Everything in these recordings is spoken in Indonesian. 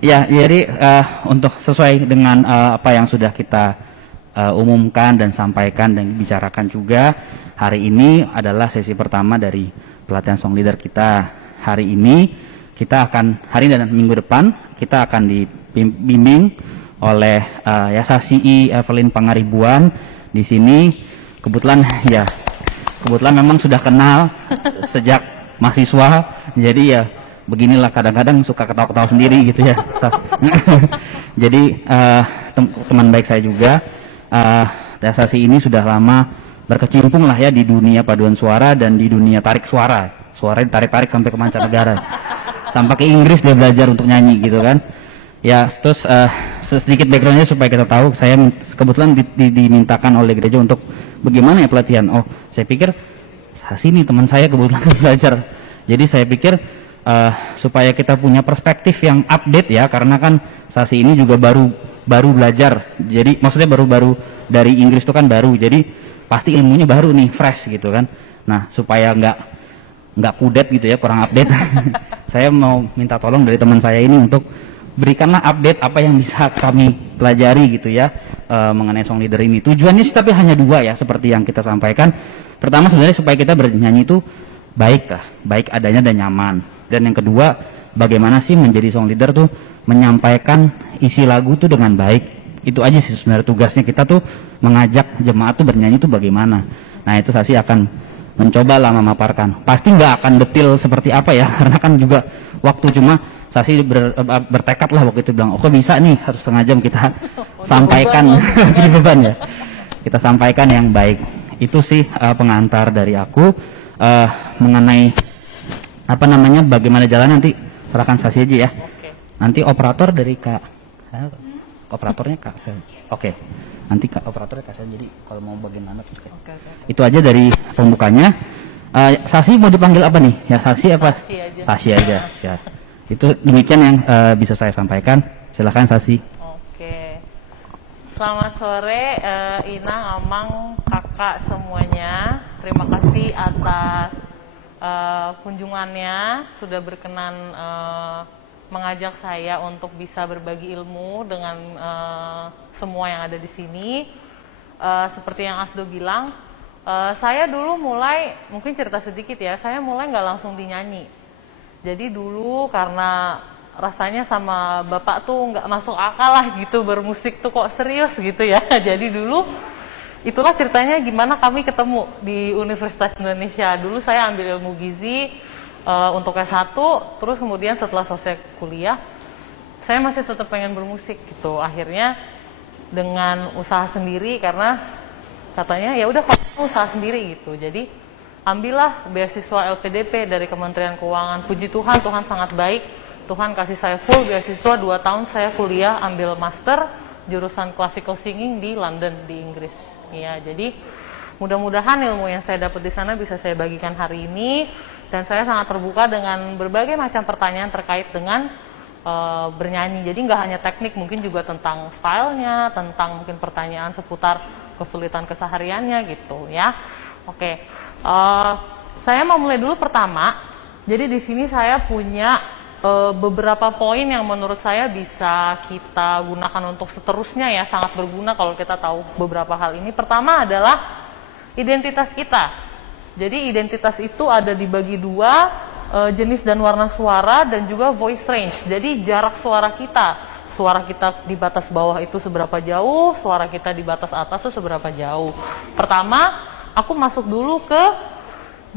Ya, jadi untuk sesuai dengan apa yang sudah kita umumkan dan sampaikan dan bicarakan juga, hari ini adalah sesi pertama dari pelatihan song leader kita. Hari ini kita akan, hari dan minggu depan kita akan dibimbing oleh Yasasi Evelyn Pangaribuan. Di sini kebetulan memang sudah kenal sejak mahasiswa, jadi ya beginilah, kadang-kadang suka ketawa-ketawa sendiri gitu ya. Jadi teman baik saya juga, Yasasi ini sudah lama berkecimpung lah ya di dunia paduan suara dan di dunia tarik suara. Suara ditarik-tarik sampai ke mancanegara, sampai ke Inggris dia belajar untuk nyanyi gitu kan. Ya, terus sedikit backgroundnya supaya kita tahu, saya kebetulan dimintakan oleh gereja untuk bagaimana ya pelatihan. Oh, saya pikir Sasi nih teman saya kebetulan belajar. Jadi saya pikir supaya kita punya perspektif yang update ya, karena kan Sasi ini juga baru belajar. Jadi maksudnya baru dari Inggris itu kan baru. Jadi pasti ilmunya baru nih, fresh gitu kan. Nah, supaya nggak kudet gitu ya, kurang update. Saya mau minta tolong dari teman saya ini untuk berikanlah update apa yang bisa kami pelajari gitu ya mengenai song leader ini. Tujuannya sih tapi hanya dua ya, seperti yang kita sampaikan. Pertama sebenarnya supaya kita bernyanyi itu baik adanya dan nyaman. Dan yang kedua, bagaimana sih menjadi song leader tuh menyampaikan isi lagu tuh dengan baik. Itu aja sih sebenarnya tugasnya kita tuh, mengajak jemaat tuh bernyanyi tuh bagaimana. Nah, itu Sasi akan mencoba lah memaparkan. Pasti nggak akan detil seperti apa ya, karena kan juga waktu, cuma Sasi bertekad lah waktu itu, bilang, oke bisa nih 1,5 jam kita sampaikan. Jadi beban ya, kita sampaikan yang baik. Itu sih pengantar dari aku mengenai apa namanya, bagaimana jalan nanti serahkan Sasi aja ya. Nanti operator dari Kak, operatornya Kak. Oke. Nanti operatornya Kak saya, jadi kalau mau bagaimana tuh. Itu aja dari pembukanya. Sasi mau dipanggil apa nih? Ya Sasi apa? Sasi aja. Ya. Itu demikian yang bisa saya sampaikan. Silakan Sasi. Oke. Selamat sore Inang, Amang, kakak semuanya. Terima kasih atas kunjungannya, sudah berkenan mengajak saya untuk bisa berbagi ilmu dengan semua yang ada di sini. Seperti yang Asdo bilang, saya dulu mulai, mungkin cerita sedikit ya, saya mulai nggak langsung dinyanyi. Jadi dulu karena rasanya sama bapak tuh nggak masuk akal lah gitu, bermusik tuh kok serius gitu ya. Jadi dulu itulah ceritanya gimana kami ketemu di Universitas Indonesia. Dulu saya ambil ilmu gizi untuk S1, terus kemudian setelah selesai kuliah, saya masih tetap pengen bermusik gitu. Akhirnya dengan usaha sendiri, karena katanya ya udah kalau usaha sendiri gitu. Jadi ambillah beasiswa LPDP dari Kementerian Keuangan. Puji Tuhan, Tuhan sangat baik. Tuhan kasih saya full beasiswa 2 tahun saya kuliah, ambil master jurusan classical singing di London, di Inggris. Ya, jadi mudah-mudahan ilmu yang saya dapat di sana bisa saya bagikan hari ini. Dan saya sangat terbuka dengan berbagai macam pertanyaan terkait dengan bernyanyi. Jadi nggak hanya teknik, mungkin juga tentang stylenya, tentang mungkin pertanyaan seputar kesulitan kesehariannya gitu ya. Oke, saya mau mulai dulu pertama. Jadi di sini saya punya beberapa poin yang menurut saya bisa kita gunakan untuk seterusnya ya, sangat berguna kalau kita tahu beberapa hal ini. Pertama adalah identitas kita. Jadi identitas itu ada dibagi 2, jenis dan warna suara dan juga voice range. Jadi jarak suara kita di batas bawah itu seberapa jauh, suara kita di batas atas itu seberapa jauh. Pertama, aku masuk dulu ke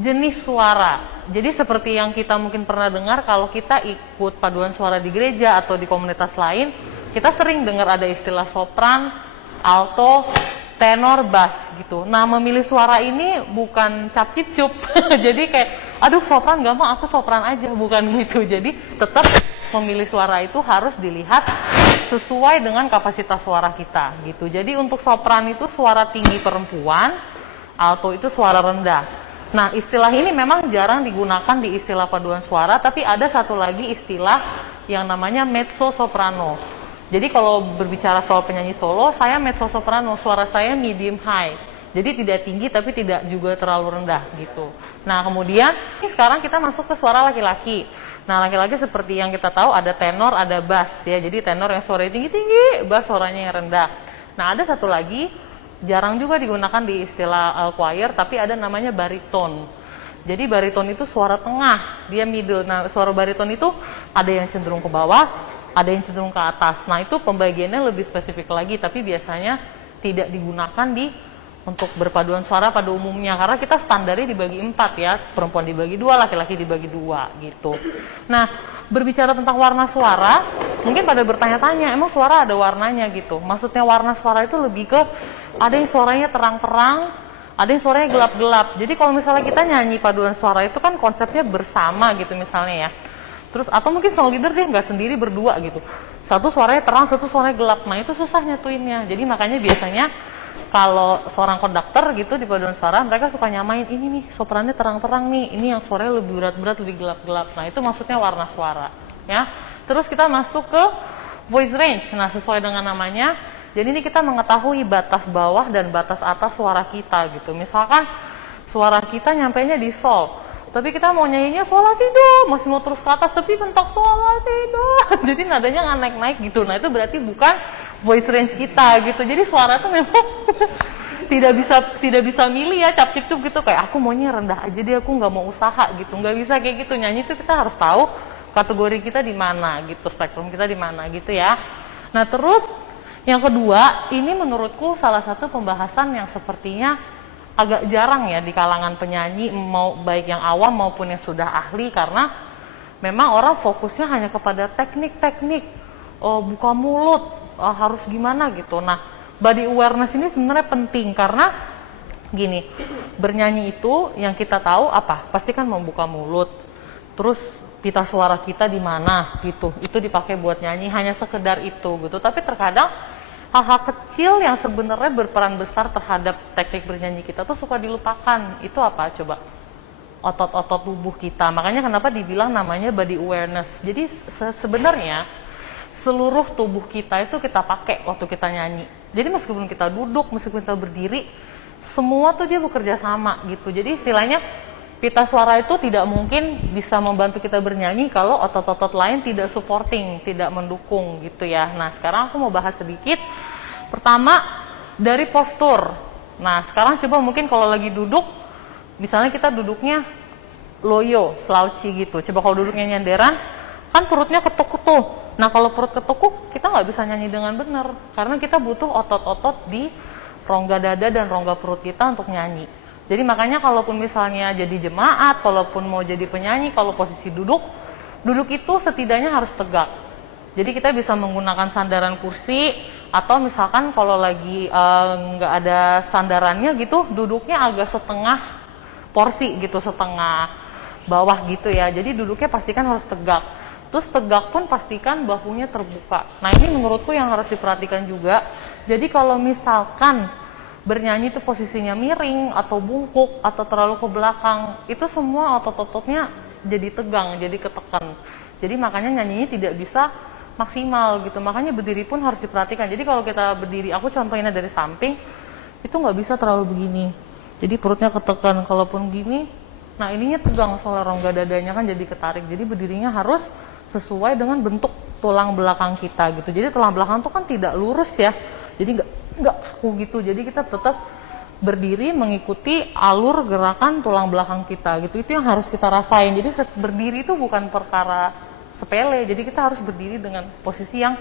jenis suara. Jadi seperti yang kita mungkin pernah dengar, kalau kita ikut paduan suara di gereja atau di komunitas lain, kita sering dengar ada istilah sopran, alto, tenor, bass gitu. Nah, memilih suara ini bukan cap cip cup. Jadi kayak, aduh sopran gak mau, aku sopran aja, bukan gitu. Jadi tetap memilih suara itu harus dilihat sesuai dengan kapasitas suara kita gitu. Jadi untuk sopran itu suara tinggi perempuan, alto itu suara rendah. Nah, istilah ini memang jarang digunakan di istilah paduan suara, tapi ada satu lagi istilah yang namanya mezzo soprano. Jadi kalau berbicara soal penyanyi solo, saya mezzo soprano, suara saya medium high. Jadi tidak tinggi tapi tidak juga terlalu rendah gitu. Nah kemudian sekarang kita masuk ke suara laki-laki. Nah laki-laki seperti yang kita tahu ada tenor, ada bass ya. Jadi tenor yang suaranya tinggi-tinggi, bass suaranya yang rendah. Nah ada satu lagi, jarang juga digunakan di istilah choir, tapi ada namanya bariton. Jadi bariton itu suara tengah, dia middle. Nah suara bariton itu ada yang cenderung ke bawah, ada yang cenderung ke atas. Nah itu pembagiannya lebih spesifik lagi, tapi biasanya tidak digunakan untuk berpaduan suara pada umumnya, karena kita standarnya dibagi 4 ya, perempuan dibagi 2, laki-laki dibagi 2 gitu. Nah, berbicara tentang warna suara, mungkin pada bertanya-tanya, emang suara ada warnanya gitu? Maksudnya warna suara itu lebih ke, ada yang suaranya terang-terang, ada yang suaranya gelap-gelap. Jadi kalau misalnya kita nyanyi paduan suara itu kan konsepnya bersama gitu misalnya ya. Terus atau mungkin song leader deh nggak sendiri, berdua gitu. Satu suaranya terang, satu suaranya gelap. Nah itu susah nyatuinnya. Jadi makanya biasanya kalau seorang konduktor gitu di paduan suara, mereka suka nyamain ini nih soprannya terang-terang nih, ini yang suaranya lebih berat-berat, lebih gelap-gelap. Nah itu maksudnya warna suara ya. Terus kita masuk ke voice range. Nah sesuai dengan namanya, jadi ini kita mengetahui batas bawah dan batas atas suara kita gitu. Misalkan suara kita nyampainya di sol, tapi kita mau nyanyinya sol la si do, masih mau terus ke atas tapi mentok sol la si do. Jadi nadanya nggak naik-naik gitu. Nah itu berarti bukan voice range kita gitu. Jadi suara tuh memang tidak bisa milih ya, cap cip gitu, kayak aku maunya rendah aja deh, aku nggak mau usaha gitu. Nggak bisa kayak gitu. Nyanyi itu kita harus tahu kategori kita di mana gitu, spektrum kita di mana gitu ya. Nah terus yang kedua, ini menurutku salah satu pembahasan yang sepertinya agak jarang ya di kalangan penyanyi, mau baik yang awam maupun yang sudah ahli, karena memang orang fokusnya hanya kepada teknik-teknik, buka mulut, harus gimana gitu. Nah, body awareness ini sebenarnya penting karena gini, bernyanyi itu yang kita tahu apa? Pasti kan membuka mulut. Terus pita suara kita di mana gitu. Itu dipakai buat nyanyi, hanya sekedar itu gitu. Tapi terkadang hal-hal kecil yang sebenarnya berperan besar terhadap teknik bernyanyi kita tuh suka dilupakan. Itu apa coba? Otot-otot tubuh kita. Makanya kenapa dibilang namanya body awareness. Jadi sebenarnya seluruh tubuh kita itu kita pakai waktu kita nyanyi. Jadi meskipun kita duduk, meskipun kita berdiri, semua tuh dia bekerja sama gitu. Jadi istilahnya pita suara itu tidak mungkin bisa membantu kita bernyanyi kalau otot-otot lain tidak supporting, tidak mendukung gitu ya. Nah sekarang aku mau bahas sedikit. Pertama dari postur. Nah sekarang coba mungkin kalau lagi duduk, misalnya kita duduknya loyo, slouchy gitu. Coba kalau duduknya nyanderan, kan perutnya ketuk-ketuk. Nah kalau perut ketukuk, kita nggak bisa nyanyi dengan benar. Karena kita butuh otot-otot di rongga dada dan rongga perut kita untuk nyanyi. Jadi makanya kalaupun misalnya jadi jemaat, kalaupun mau jadi penyanyi, kalau posisi duduk itu setidaknya harus tegak. Jadi kita bisa menggunakan sandaran kursi, atau misalkan kalau lagi nggak ada sandarannya gitu, duduknya agak setengah porsi gitu, setengah bawah gitu ya. Jadi duduknya pastikan harus tegak. Terus tegak pun pastikan bahunya terbuka. Nah ini menurutku yang harus diperhatikan juga. Jadi kalau misalkan bernyanyi itu posisinya miring atau bungkuk atau terlalu ke belakang, itu semua otot-ototnya jadi tegang, jadi ketekan. Jadi makanya nyanyinya tidak bisa maksimal gitu. Makanya berdiri pun harus diperhatikan. Jadi kalau kita berdiri, aku contohnya dari samping, itu nggak bisa terlalu begini. Jadi perutnya ketekan. Kalaupun gini, nah ininya tegang soalnya rongga dadanya kan jadi ketarik. Jadi berdirinya harus sesuai dengan bentuk tulang belakang kita gitu. Jadi tulang belakang itu kan tidak lurus ya. Jadi nggak kaku gitu. Jadi kita tetap berdiri mengikuti alur gerakan tulang belakang kita gitu. Itu yang harus kita rasain. Jadi berdiri itu bukan perkara sepele. Jadi kita harus berdiri dengan posisi yang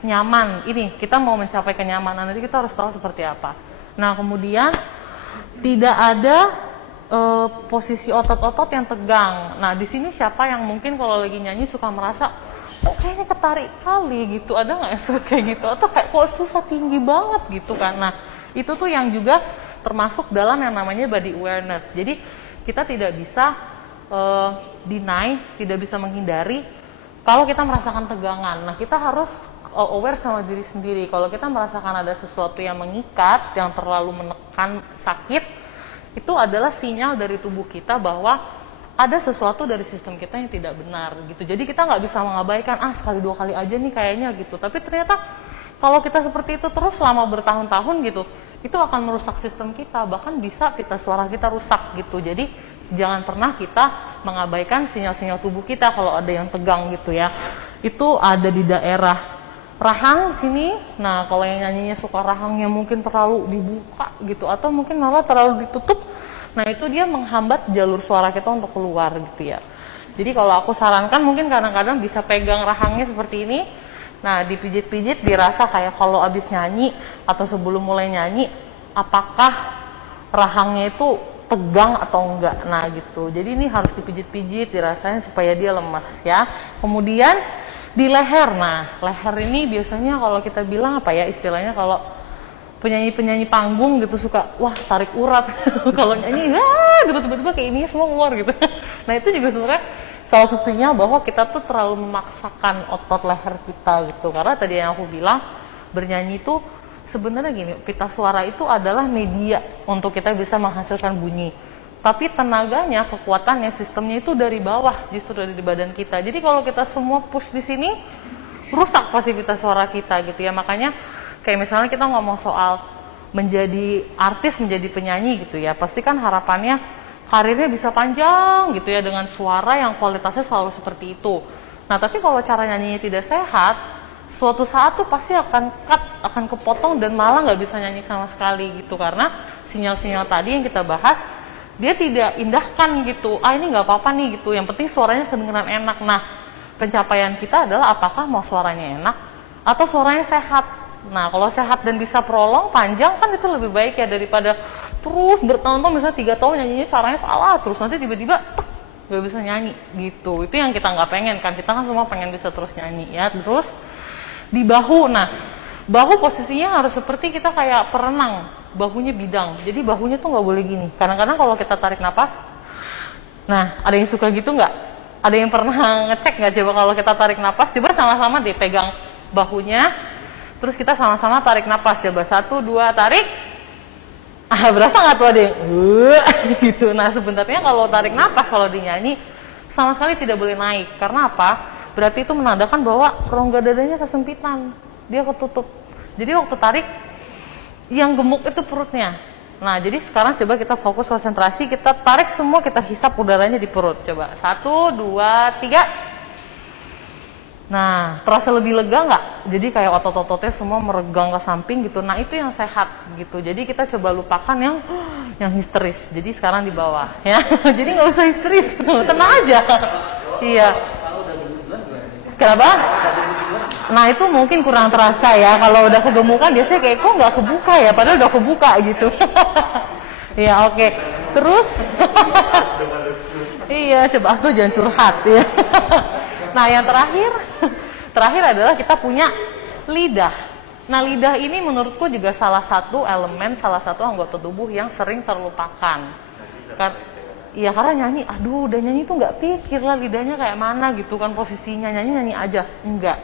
nyaman. Ini kita mau mencapai kenyamanan, nanti kita harus tahu seperti apa. Nah kemudian tidak ada posisi otot-otot yang tegang. Nah di sini siapa yang mungkin kalau lagi nyanyi suka merasa kayaknya ketarik kali gitu, ada nggak yang suka kayak gitu, atau kayak kok susah tinggi banget gitu kan. Nah itu tuh yang juga termasuk dalam yang namanya body awareness. Jadi kita tidak bisa deny, tidak bisa menghindari kalau kita merasakan tegangan. Nah kita harus aware sama diri sendiri. Kalau kita merasakan ada sesuatu yang mengikat, yang terlalu menekan, sakit, itu adalah sinyal dari tubuh kita bahwa ada sesuatu dari sistem kita yang tidak benar gitu. Jadi kita nggak bisa mengabaikan, sekali dua kali aja nih kayaknya gitu. Tapi ternyata kalau kita seperti itu terus selama bertahun-tahun gitu, itu akan merusak sistem kita, bahkan bisa pita suara kita rusak gitu. Jadi jangan pernah kita mengabaikan sinyal-sinyal tubuh kita kalau ada yang tegang gitu ya. Itu ada di daerah rahang sini. Nah, kalau yang nyanyinya suka rahangnya mungkin terlalu dibuka gitu atau mungkin malah terlalu ditutup, nah itu dia menghambat jalur suara kita untuk keluar gitu ya. Jadi kalau aku sarankan mungkin kadang-kadang bisa pegang rahangnya seperti ini. Nah, dipijit-pijit, dirasa kayak kalau abis nyanyi atau sebelum mulai nyanyi, apakah rahangnya itu tegang atau enggak. Nah, gitu. Jadi ini harus dipijit-pijit, dirasain supaya dia lemas ya. Kemudian di leher. Nah, leher ini biasanya kalau kita bilang apa ya istilahnya, kalau penyanyi-penyanyi panggung gitu suka, wah tarik urat. Kalau nyanyi, gitu tiba-tiba kayak ini semua keluar gitu. Nah, itu juga sebenarnya salah satunya bahwa kita tuh terlalu memaksakan otot leher kita gitu. Karena tadi yang aku bilang, bernyanyi itu sebenarnya gini, pita suara itu adalah media untuk kita bisa menghasilkan bunyi. Tapi tenaganya, kekuatannya, sistemnya itu dari bawah, justru dari badan kita. Jadi kalau kita semua push di sini, rusak pasti pita suara kita gitu ya. Makanya kayak misalnya kita ngomong soal menjadi artis, menjadi penyanyi gitu ya. Pasti kan harapannya karirnya bisa panjang gitu ya dengan suara yang kualitasnya selalu seperti itu. Nah, tapi kalau cara nyanyinya tidak sehat, suatu saat tuh pasti akan cut, akan kepotong dan malah nggak bisa nyanyi sama sekali gitu. Karena sinyal-sinyal tadi yang kita bahas, dia tidak indahkan gitu. Ini nggak apa-apa nih gitu. Yang penting suaranya kedengeran enak. Nah, pencapaian kita adalah apakah mau suaranya enak atau suaranya sehat. Nah, kalau sehat dan bisa prolong panjang kan itu lebih baik ya daripada terus bertahun-tahun, misalnya 3 tahun nyanyinya caranya salah terus, nanti tiba-tiba nggak bisa nyanyi gitu. Itu yang kita nggak pengen kan, kita kan semua pengen bisa terus nyanyi ya. Terus di bahu. Nah, bahu posisinya harus seperti kita kayak perenang, bahunya bidang, jadi bahunya tuh nggak boleh gini. Kadang-kadang kalau kita tarik napas, nah ada yang suka gitu nggak? Ada yang pernah ngecek nggak coba kalau kita tarik napas? Coba sama-sama deh pegang bahunya, terus kita sama-sama tarik napas. Coba 1, 2, tarik. Berasa nggak tuh ada yang gitu. Nah, sebenarnya kalau tarik napas, kalau dinyanyi sama sekali tidak boleh naik. Karena apa? Berarti itu menandakan bahwa rongga dadanya kesempitan, dia ketutup. Jadi waktu tarik, yang gemuk itu perutnya. Nah, jadi sekarang coba kita fokus konsentrasi, kita tarik semua, kita hisap udaranya di perut. Coba 1, 2, 3. Nah, terasa lebih lega nggak? Jadi kayak otot-ototnya semua meregang ke samping gitu. Nah, itu yang sehat gitu. Jadi kita coba lupakan yang histeris. Jadi sekarang di bawah ya. Jadi nggak usah histeris, tenang aja. Iya. Kenapa? Nah, itu mungkin kurang terasa ya. Kalau udah kegemukan biasanya kayak kok nggak kebuka ya, padahal udah kebuka gitu. Iya, oke. Terus, iya, coba Asdo jangan curhat ya. Nah, yang terakhir adalah kita punya lidah. Nah, lidah ini menurutku juga salah satu elemen, salah satu anggota tubuh yang sering terlupakan. Iya, karena nyanyi, udah nyanyi tuh nggak pikir lah lidahnya kayak mana gitu kan posisinya, nyanyi aja. Enggak.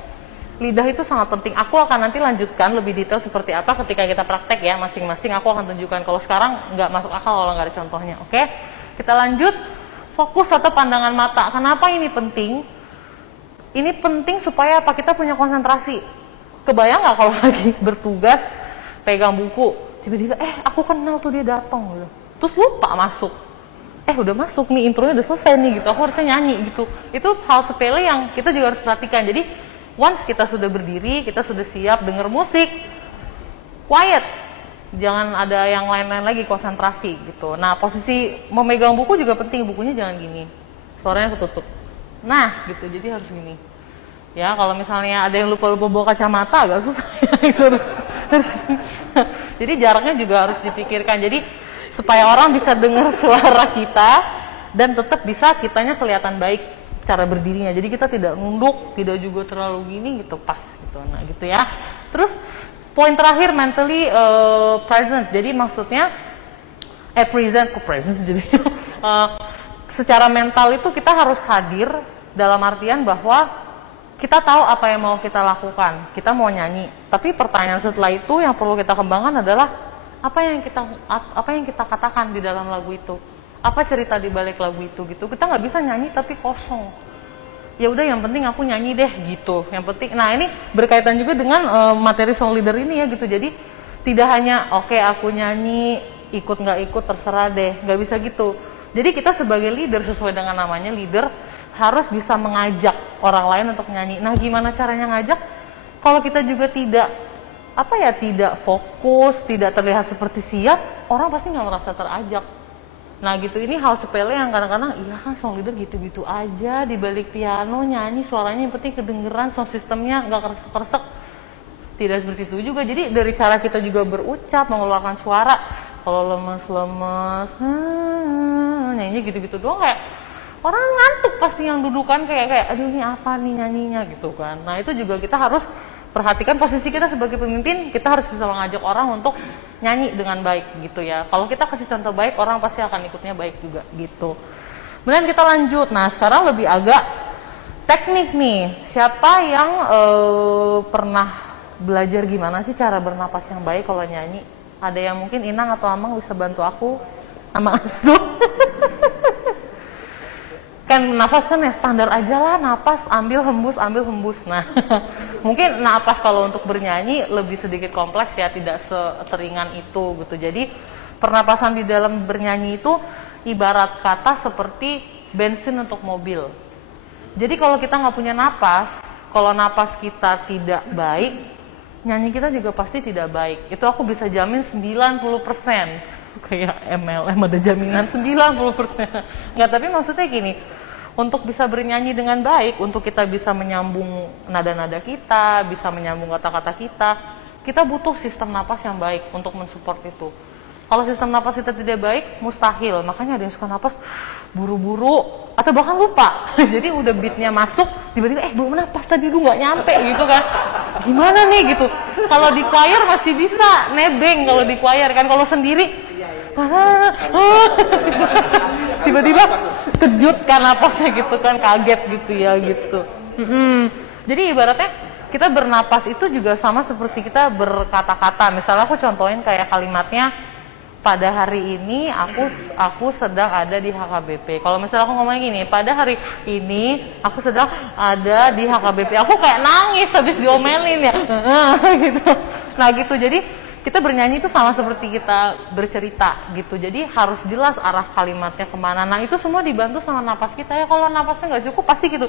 Lidah itu sangat penting. Aku akan nanti lanjutkan lebih detail seperti apa ketika kita praktek ya, masing-masing aku akan tunjukkan. Kalau sekarang nggak masuk akal kalau nggak ada contohnya. Oke, kita lanjut. Fokus atau pandangan mata. Kenapa ini penting? Ini penting supaya apa? Kita punya konsentrasi. Kebayang nggak kalau lagi bertugas pegang buku, tiba-tiba aku kenal tuh dia datang, terus lupa masuk. Udah masuk nih, intronya udah selesai nih gitu. Aku harusnya nyanyi gitu. Itu hal sepele yang kita juga harus perhatikan. Jadi once kita sudah berdiri, kita sudah siap denger musik, quiet. Jangan ada yang lain-lain lagi, konsentrasi gitu. Nah, posisi memegang buku juga penting. Bukunya jangan gini, suaranya ketutup. Nah, gitu. Jadi harus gini. Ya, kalau misalnya ada yang lupa-lupa bawa kacamata, agak susah. harus. Jadi jaraknya juga harus dipikirkan. Jadi supaya orang bisa dengar suara kita dan tetap bisa kitanya kelihatan baik cara berdirinya. Jadi kita tidak nunduk, tidak juga terlalu gini gitu, pas gitu. Nah, gitu ya. Terus poin terakhir, mentally present. Jadi maksudnya present jadi secara mental itu kita harus hadir dalam artian bahwa kita tahu apa yang mau kita lakukan. Kita mau nyanyi, tapi pertanyaan setelah itu yang perlu kita kembangkan adalah apa yang kita katakan di dalam lagu itu. Apa cerita di balik lagu itu gitu. Kita nggak bisa nyanyi tapi kosong. Ya udah, yang penting aku nyanyi deh gitu. Yang penting. Nah, ini berkaitan juga dengan materi song leader ini ya gitu. Jadi Tidak hanya oke, aku nyanyi, ikut nggak ikut terserah deh, nggak bisa gitu. Jadi kita sebagai leader, sesuai dengan namanya leader, harus bisa mengajak orang lain untuk nyanyi. Nah, gimana caranya ngajak? Kalau kita juga tidak tidak fokus, tidak terlihat seperti siap, orang pasti nggak merasa terajak. Nah gitu, ini hal sepele yang kadang-kadang, iya kan song leader gitu-gitu aja, di balik piano nyanyi, suaranya yang penting kedengeran, sound systemnya nggak keresek-keresek. Tidak seperti itu juga. Jadi dari cara kita juga berucap, mengeluarkan suara, kalau lemes-lemes, nyanyi gitu-gitu doang, kayak orang ngantuk pasti yang dudukan, kayak aduh ini apa nih nyanyinya gitu kan. Nah itu juga kita harus perhatikan posisi kita sebagai pemimpin, kita harus bisa mengajak orang untuk nyanyi dengan baik gitu ya. Kalau kita kasih contoh baik, orang pasti akan ikutnya baik juga gitu. Kemudian kita lanjut. Nah sekarang lebih agak teknik nih. Siapa yang pernah belajar gimana sih cara bernapas yang baik kalau nyanyi? Ada yang mungkin Inang atau Amang bisa bantu aku sama Asdu? Kan nafas kan ya standar aja lah, napas ambil hembus. Nah mungkin napas kalau untuk bernyanyi lebih sedikit kompleks ya, tidak seteringan itu gitu. Jadi pernapasan di dalam bernyanyi itu ibarat kata seperti bensin untuk mobil. Jadi kalau kita nggak punya napas, kalau napas kita tidak baik, nyanyi kita juga pasti tidak baik. Itu aku bisa jamin 90%. Kayak MLM ada jaminan 90%. Nggak, tapi maksudnya gini, untuk bisa bernyanyi dengan baik, untuk kita bisa menyambung nada-nada kita, bisa menyambung kata-kata kita butuh sistem napas yang baik untuk mensupport itu. Kalau sistem napas kita tidak baik, mustahil. Makanya ada yang suka napas buru-buru atau bahkan lupa. Jadi udah beatnya masuk, tiba-tiba belum napas tadi dulu nggak nyampe gitu kan. Gimana nih gitu. Kalau di choir masih bisa nebeng kalau di choir kan. Kalau sendiri tiba-tiba kejut kan napasnya gitu kan, kaget gitu ya gitu. Jadi ibaratnya kita bernapas itu juga sama seperti kita berkata-kata. Misalnya aku contohin kayak kalimatnya, pada hari ini aku sedang ada di HKBP. Kalau misalnya aku ngomong gini, pada hari ini aku sedang ada di HKBP, aku kayak nangis habis diomelin ya. Gitu. Nah gitu, jadi kita bernyanyi itu sama seperti kita bercerita gitu. Jadi harus jelas arah kalimatnya kemana. Nah itu semua dibantu sama napas kita ya. Kalau napasnya nggak cukup pasti gitu,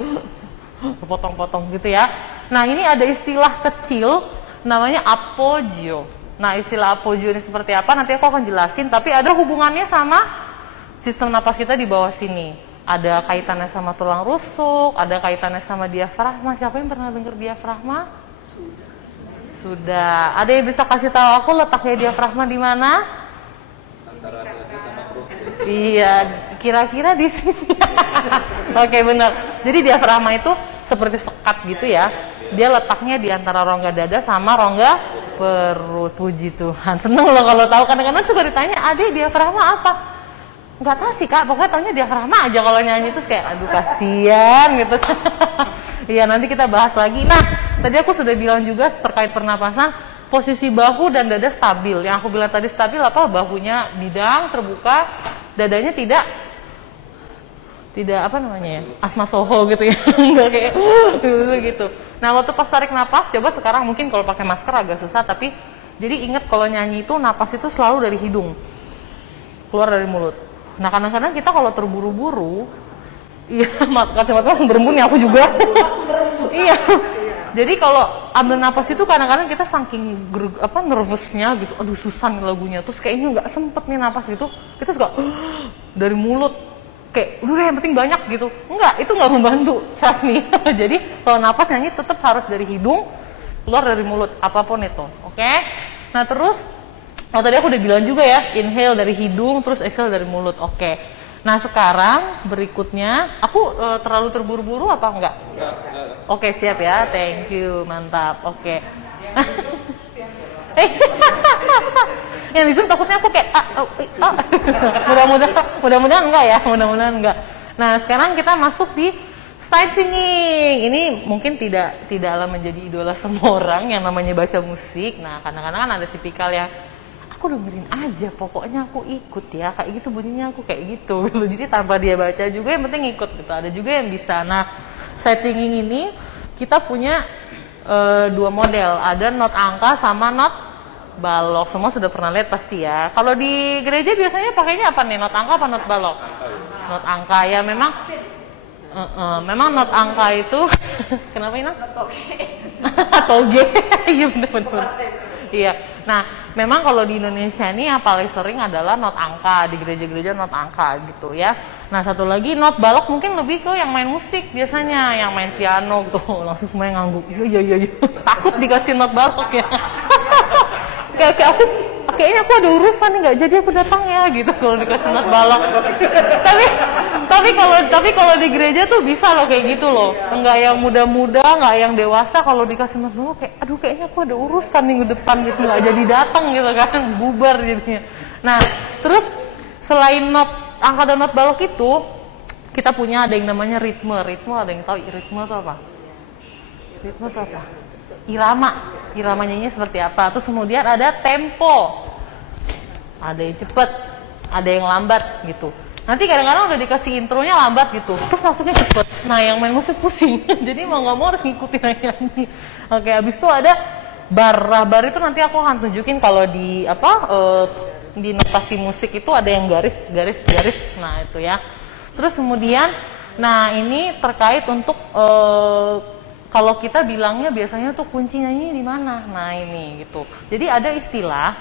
potong-potong gitu ya. Nah ini ada istilah kecil namanya appoggio. Nah istilah appoggio ini seperti apa nanti aku akan jelasin. Tapi ada hubungannya sama sistem napas kita di bawah sini. Ada kaitannya sama tulang rusuk, ada kaitannya sama diafragma. Siapa yang pernah dengar diafragma? Sudah. Ada yang bisa kasih tahu aku letaknya diafragma di mana? Antara dada sama perut. Iya, kira-kira di sini. Oke, benar. Jadi diafragma itu seperti sekat gitu ya. Dia letaknya di antara rongga dada sama rongga perut. Puji Tuhan. Seneng loh kalau tahu. Kadang-kadang suka ditanya, "Adek, diafragma apa?" Nggak tahu sih Kak, pokoknya taunya diafragma aja kalau nyanyi. Terus kayak aduh kasihan gitu. Iya, nanti kita bahas lagi. Nah, tadi aku sudah bilang juga terkait pernapasan, posisi bahu dan dada stabil. Yang aku bilang tadi stabil apa? Bahunya bidang, terbuka, dadanya tidak apa namanya ya, asma soho gitu ya. Enggak kayak gitu. Nah, waktu pas tarik napas, coba sekarang mungkin kalau pakai masker agak susah, tapi jadi ingat kalau nyanyi itu napas itu selalu dari hidung, keluar dari mulut. Nah, kadang-kadang kita kalau terburu-buru, iya, kacamata langsung berembun ya, aku juga. Iya. Jadi kalau ambil napas itu kadang-kadang kita saking nervousnya gitu, aduh susah nih lagunya, terus kayaknya nggak sempet nih napas gitu, kita suka dari mulut, kayak udah yang penting banyak gitu. Enggak, itu nggak membantu, trust me. Jadi kalau napas nyanyi tetap harus dari hidung, keluar dari mulut, apapun itu, oke? Nah terus, tadi aku udah bilang juga ya, inhale dari hidung, terus exhale dari mulut, oke. Nah sekarang berikutnya, aku terlalu terburu-buru apa enggak? Oke, siap ya, thank you, mantap, oke. Yang di Zoom takutnya aku kayak mudah-mudahan enggak ya, mudah-mudahan enggak. Nah sekarang kita masuk di side singing. Ini mungkin tidak menjadi idola semua orang yang namanya baca musik. Nah kadang-kadang kan ada tipikal yang aku dengerin aja, pokoknya aku ikut ya, kayak gitu bunyinya aku kayak gitu. Jadi tanpa dia baca juga yang penting ikut gitu. Ada juga yang bisa. Nah side singing ini kita punya dua model, ada not angka sama not balok. Semua sudah pernah lihat pasti ya. Kalau di gereja biasanya pakainya apa nih? Not angka apa not balok? Not angka ya, memang memang not angka itu kenapa ini? Toge. Iya benar-benar. Iya. Nah, memang kalau di Indonesia ini yang paling sering adalah not angka, di gereja-gereja not angka gitu ya. Nah, satu lagi not balok mungkin lebih ke yang main musik biasanya, yang main piano gitu. Langsung semuanya ngangguk. Iya. Takut dikasih not balok ya. Kayaknya aku ada urusan nih, nggak jadi aku datang ya gitu kalau dikasih not balok. tapi kalau di gereja tuh bisa loh kayak gitu loh. Nggak yang muda-muda, nggak yang dewasa, kalau dikasih not balok kayak aduh kayaknya aku ada urusan minggu depan gitu, nggak jadi datang gitu kan, bubar jadinya. Nah, terus selain not angka dan not balok itu, kita punya ada yang namanya ritme. Ada yang tahu ritme itu apa? Ritme itu apa? Irama nyanyinya seperti apa. Terus kemudian ada tempo, ada yang cepat, ada yang lambat gitu. Nanti kadang-kadang udah dikasih intronya lambat gitu, terus masuknya cepet. Nah, yang main musik pusing. Jadi mau nggak mau harus ngikutin yang nyanyi. Oke, habis itu ada bar. Bar itu nanti aku akan tunjukin kalau di di notasi musik itu ada yang garis. Nah, itu ya. Terus kemudian, nah ini terkait untuk kalau kita bilangnya biasanya tuh kunci nyanyi di mana? Nah, ini gitu. Jadi ada istilah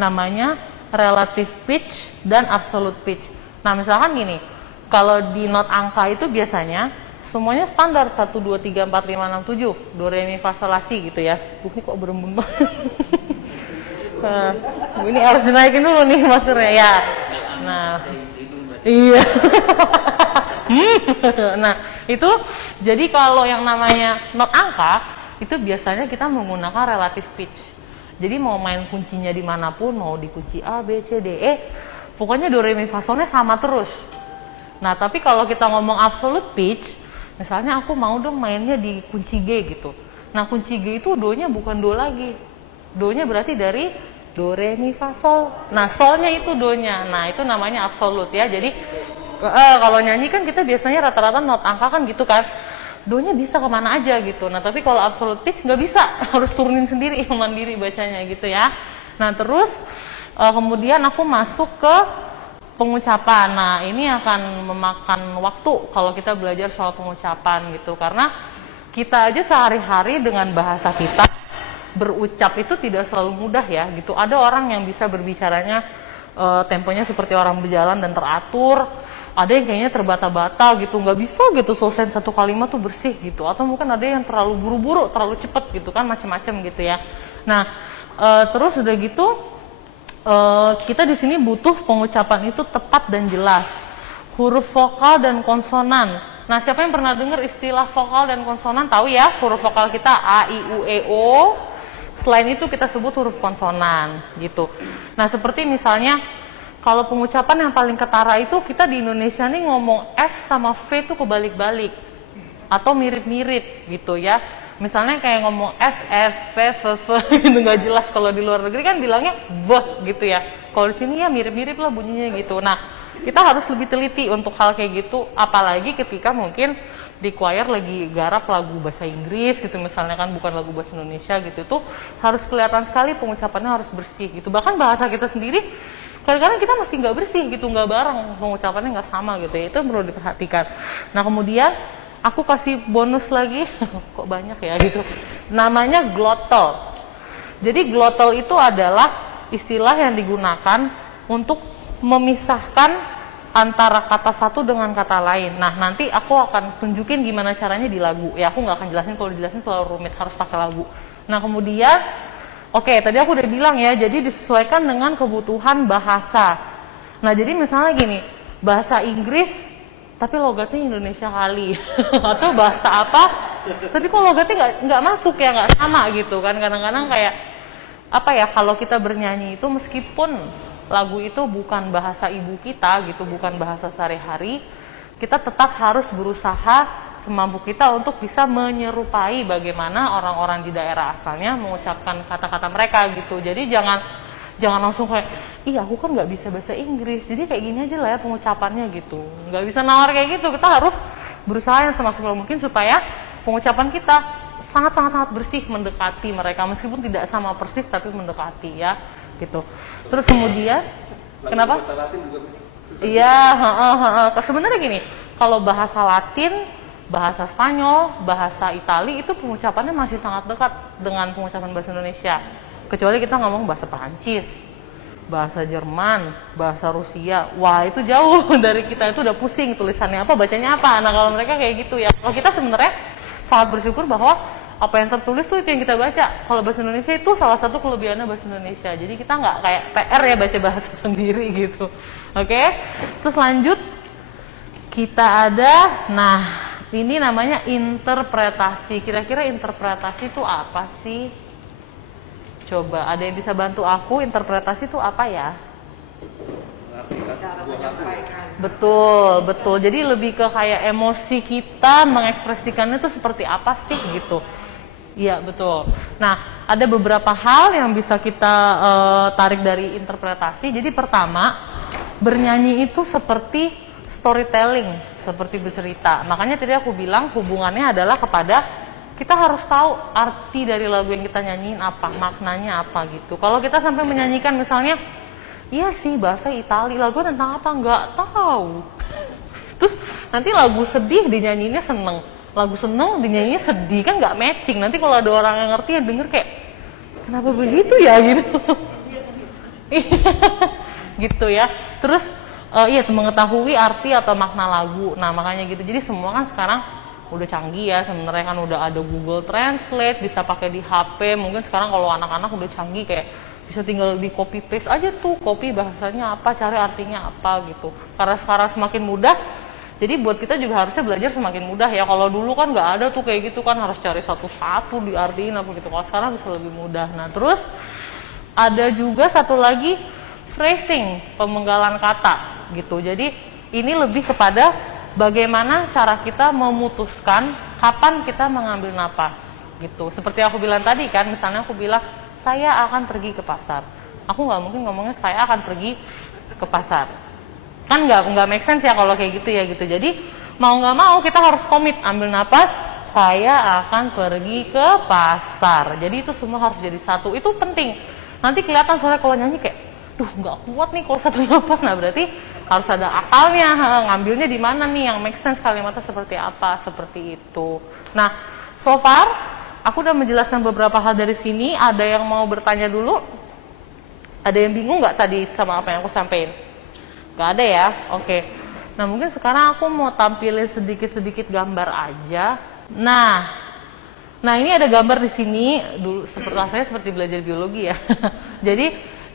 namanya relative pitch dan absolute pitch. Nah, misalkan gini, kalau di not angka itu biasanya semuanya standar 1 2 3 4 5 6 7, do re mi fa sol la si gitu ya. Ini kok berembun banget. Nah, ini harus dinaikin dulu nih maskernya ya. Nah, iya. Nah, itu jadi kalau yang namanya not angka itu biasanya kita menggunakan relative pitch. Jadi mau main kuncinya dimanapun, mau di kunci A, B, C, D, E, pokoknya do re mi fa solnya sama terus. Nah, tapi kalau kita ngomong absolute pitch, misalnya aku mau dong mainnya di kunci G gitu. Nah, kunci G itu do-nya bukan do lagi. Do-nya berarti dari do re mi fa sol. Nah, solnya itu do-nya. Nah, itu namanya absolute ya. Jadi kalau nyanyi kan kita biasanya rata-rata not angka kan gitu kan. Do-nya bisa kemana aja gitu. Nah, tapi kalau absolute pitch nggak bisa, harus turunin sendiri, mandiri bacanya gitu ya. Nah, terus kemudian aku masuk ke pengucapan. Nah, ini akan memakan waktu kalau kita belajar soal pengucapan gitu, karena kita aja sehari-hari dengan bahasa kita berucap itu tidak selalu mudah ya gitu. Ada orang yang bisa berbicaranya temponya seperti orang berjalan dan teratur. Ada yang kayaknya terbata-bata gitu, nggak bisa gitu selesai satu kalimat tuh bersih gitu. Atau mungkin ada yang terlalu buru-buru, terlalu cepat gitu kan, macam-macam gitu ya. Nah, terus udah gitu kita di sini butuh pengucapan itu tepat dan jelas. Huruf vokal dan konsonan. Nah, siapa yang pernah dengar istilah vokal dan konsonan? Tahu ya, huruf vokal kita A, I, U, E, O. Selain itu kita sebut huruf konsonan gitu. Nah, seperti misalnya kalau pengucapan yang paling ketara itu kita di Indonesia nih ngomong F sama V itu kebalik-balik atau mirip-mirip gitu ya. Misalnya kayak ngomong F, V, gitu nggak jelas. Kalau di luar negeri kan bilangnya V gitu ya. Kalau di sini ya mirip-mirip lah bunyinya gitu. Nah, kita harus lebih teliti untuk hal kayak gitu. Apalagi ketika mungkin di choir lagi garap lagu bahasa Inggris gitu misalnya kan, bukan lagu bahasa Indonesia gitu. Itu harus kelihatan sekali pengucapannya harus bersih gitu. Bahkan bahasa kita sendiri kadang-kadang kita masih nggak bersih gitu, nggak bareng, pengucapannya nggak sama gitu ya. Itu perlu diperhatikan. Nah, kemudian aku kasih bonus lagi, kok banyak ya gitu. Namanya glottal. Jadi glottal itu adalah istilah yang digunakan untuk memisahkan antara kata satu dengan kata lain. Nah, nanti aku akan tunjukin gimana caranya di lagu. Ya, aku nggak akan jelasin, kalau dijelasin terlalu rumit, harus pakai lagu. Nah, kemudian, oke, tadi aku udah bilang ya, jadi disesuaikan dengan kebutuhan bahasa. Nah, jadi misalnya gini, bahasa Inggris tapi logatnya Indonesia kali atau bahasa apa tapi kok logatnya nggak masuk ya, nggak sama gitu kan. Kadang-kadang kayak apa ya, kalau kita bernyanyi itu meskipun lagu itu bukan bahasa ibu kita gitu, bukan bahasa sehari-hari, kita tetap harus berusaha semampu kita untuk bisa menyerupai bagaimana orang-orang di daerah asalnya mengucapkan kata-kata mereka gitu. Jadi jangan langsung kayak, iya aku kan nggak bisa bahasa Inggris, jadi kayak gini aja lah ya pengucapannya gitu. Nggak bisa nawar kayak gitu, kita harus berusaha yang semaksimal mungkin supaya pengucapan kita sangat bersih, mendekati mereka meskipun tidak sama persis tapi mendekati ya gitu. Terus kemudian kenapa? Bahasa Latin juga Iya, sebenarnya gini, kalau bahasa Latin, bahasa Spanyol, bahasa Itali itu pengucapannya masih sangat dekat dengan pengucapan bahasa Indonesia. Kecuali kita ngomong bahasa Perancis, bahasa Jerman, bahasa Rusia, wah itu jauh dari kita, itu udah pusing tulisannya apa, bacanya apa. Nah kalau mereka kayak gitu ya, kalau kita sebenarnya sangat bersyukur bahwa apa yang tertulis tuh itu yang kita baca. Kalau bahasa Indonesia itu salah satu kelebihannya bahasa Indonesia. Jadi kita nggak kayak PR ya baca bahasa sendiri gitu. Oke? Terus lanjut kita ada, nah ini namanya interpretasi. Kira-kira interpretasi itu apa sih? Coba ada yang bisa bantu aku, interpretasi itu apa ya? Betul. Jadi lebih ke kayak emosi kita mengekspresikannya itu seperti apa sih gitu. Iya betul. Nah ada beberapa hal yang bisa kita tarik dari interpretasi. Jadi pertama, bernyanyi itu seperti storytelling, seperti bercerita. Makanya tadi aku bilang hubungannya adalah kepada kita harus tahu arti dari lagu yang kita nyanyiin apa, maknanya apa gitu. Kalau kita sampai menyanyikan misalnya, iya sih bahasa Itali, lagu tentang apa? Nggak tahu. Terus nanti lagu sedih dinyanyiinnya seneng, lagu seneng dinyanyinya sedih, kan nggak matching. Nanti kalau ada orang yang ngerti yang denger kayak, kenapa begitu ya gitu. Gitu ya. Terus iya mengetahui arti atau makna lagu. Nah makanya gitu. Jadi semua kan sekarang udah canggih ya, sebenarnya kan udah ada Google Translate, bisa pakai di HP. Mungkin sekarang kalau anak-anak udah canggih kayak bisa tinggal di copy paste aja tuh, copy bahasanya apa, cari artinya apa gitu. Karena sekarang semakin mudah, jadi buat kita juga harusnya belajar semakin mudah ya. Kalau dulu kan nggak ada tuh kayak gitu kan, harus cari satu-satu diartiin apa gitu. Kalau sekarang bisa lebih mudah. Nah terus ada juga satu lagi phrasing, pemenggalan kata gitu. Jadi ini lebih kepada bagaimana cara kita memutuskan kapan kita mengambil napas gitu. Seperti aku bilang tadi kan, misalnya aku bilang saya akan pergi ke pasar. Aku nggak mungkin ngomongnya saya akan pergi ke pasar. Kan nggak make sense ya kalau kayak gitu ya gitu. Jadi mau nggak mau kita harus komit, ambil napas, saya akan pergi ke pasar. Jadi itu semua harus jadi satu. Itu penting. Nanti kelihatan soalnya kalau nyanyi kayak, duh nggak kuat nih kalau satu napas. Nah berarti harus ada akalnya, ngambilnya di mana nih yang make sense, kalimatnya seperti apa, seperti itu. Nah, so far aku udah menjelaskan beberapa hal dari sini. Ada yang mau bertanya dulu? Ada yang bingung nggak tadi sama apa yang aku sampaikan? Nggak ada ya? Oke. Nah mungkin sekarang aku mau tampilin sedikit-sedikit gambar aja. Nah ini ada gambar di sini. Dulu rasanya seperti belajar biologi ya. Jadi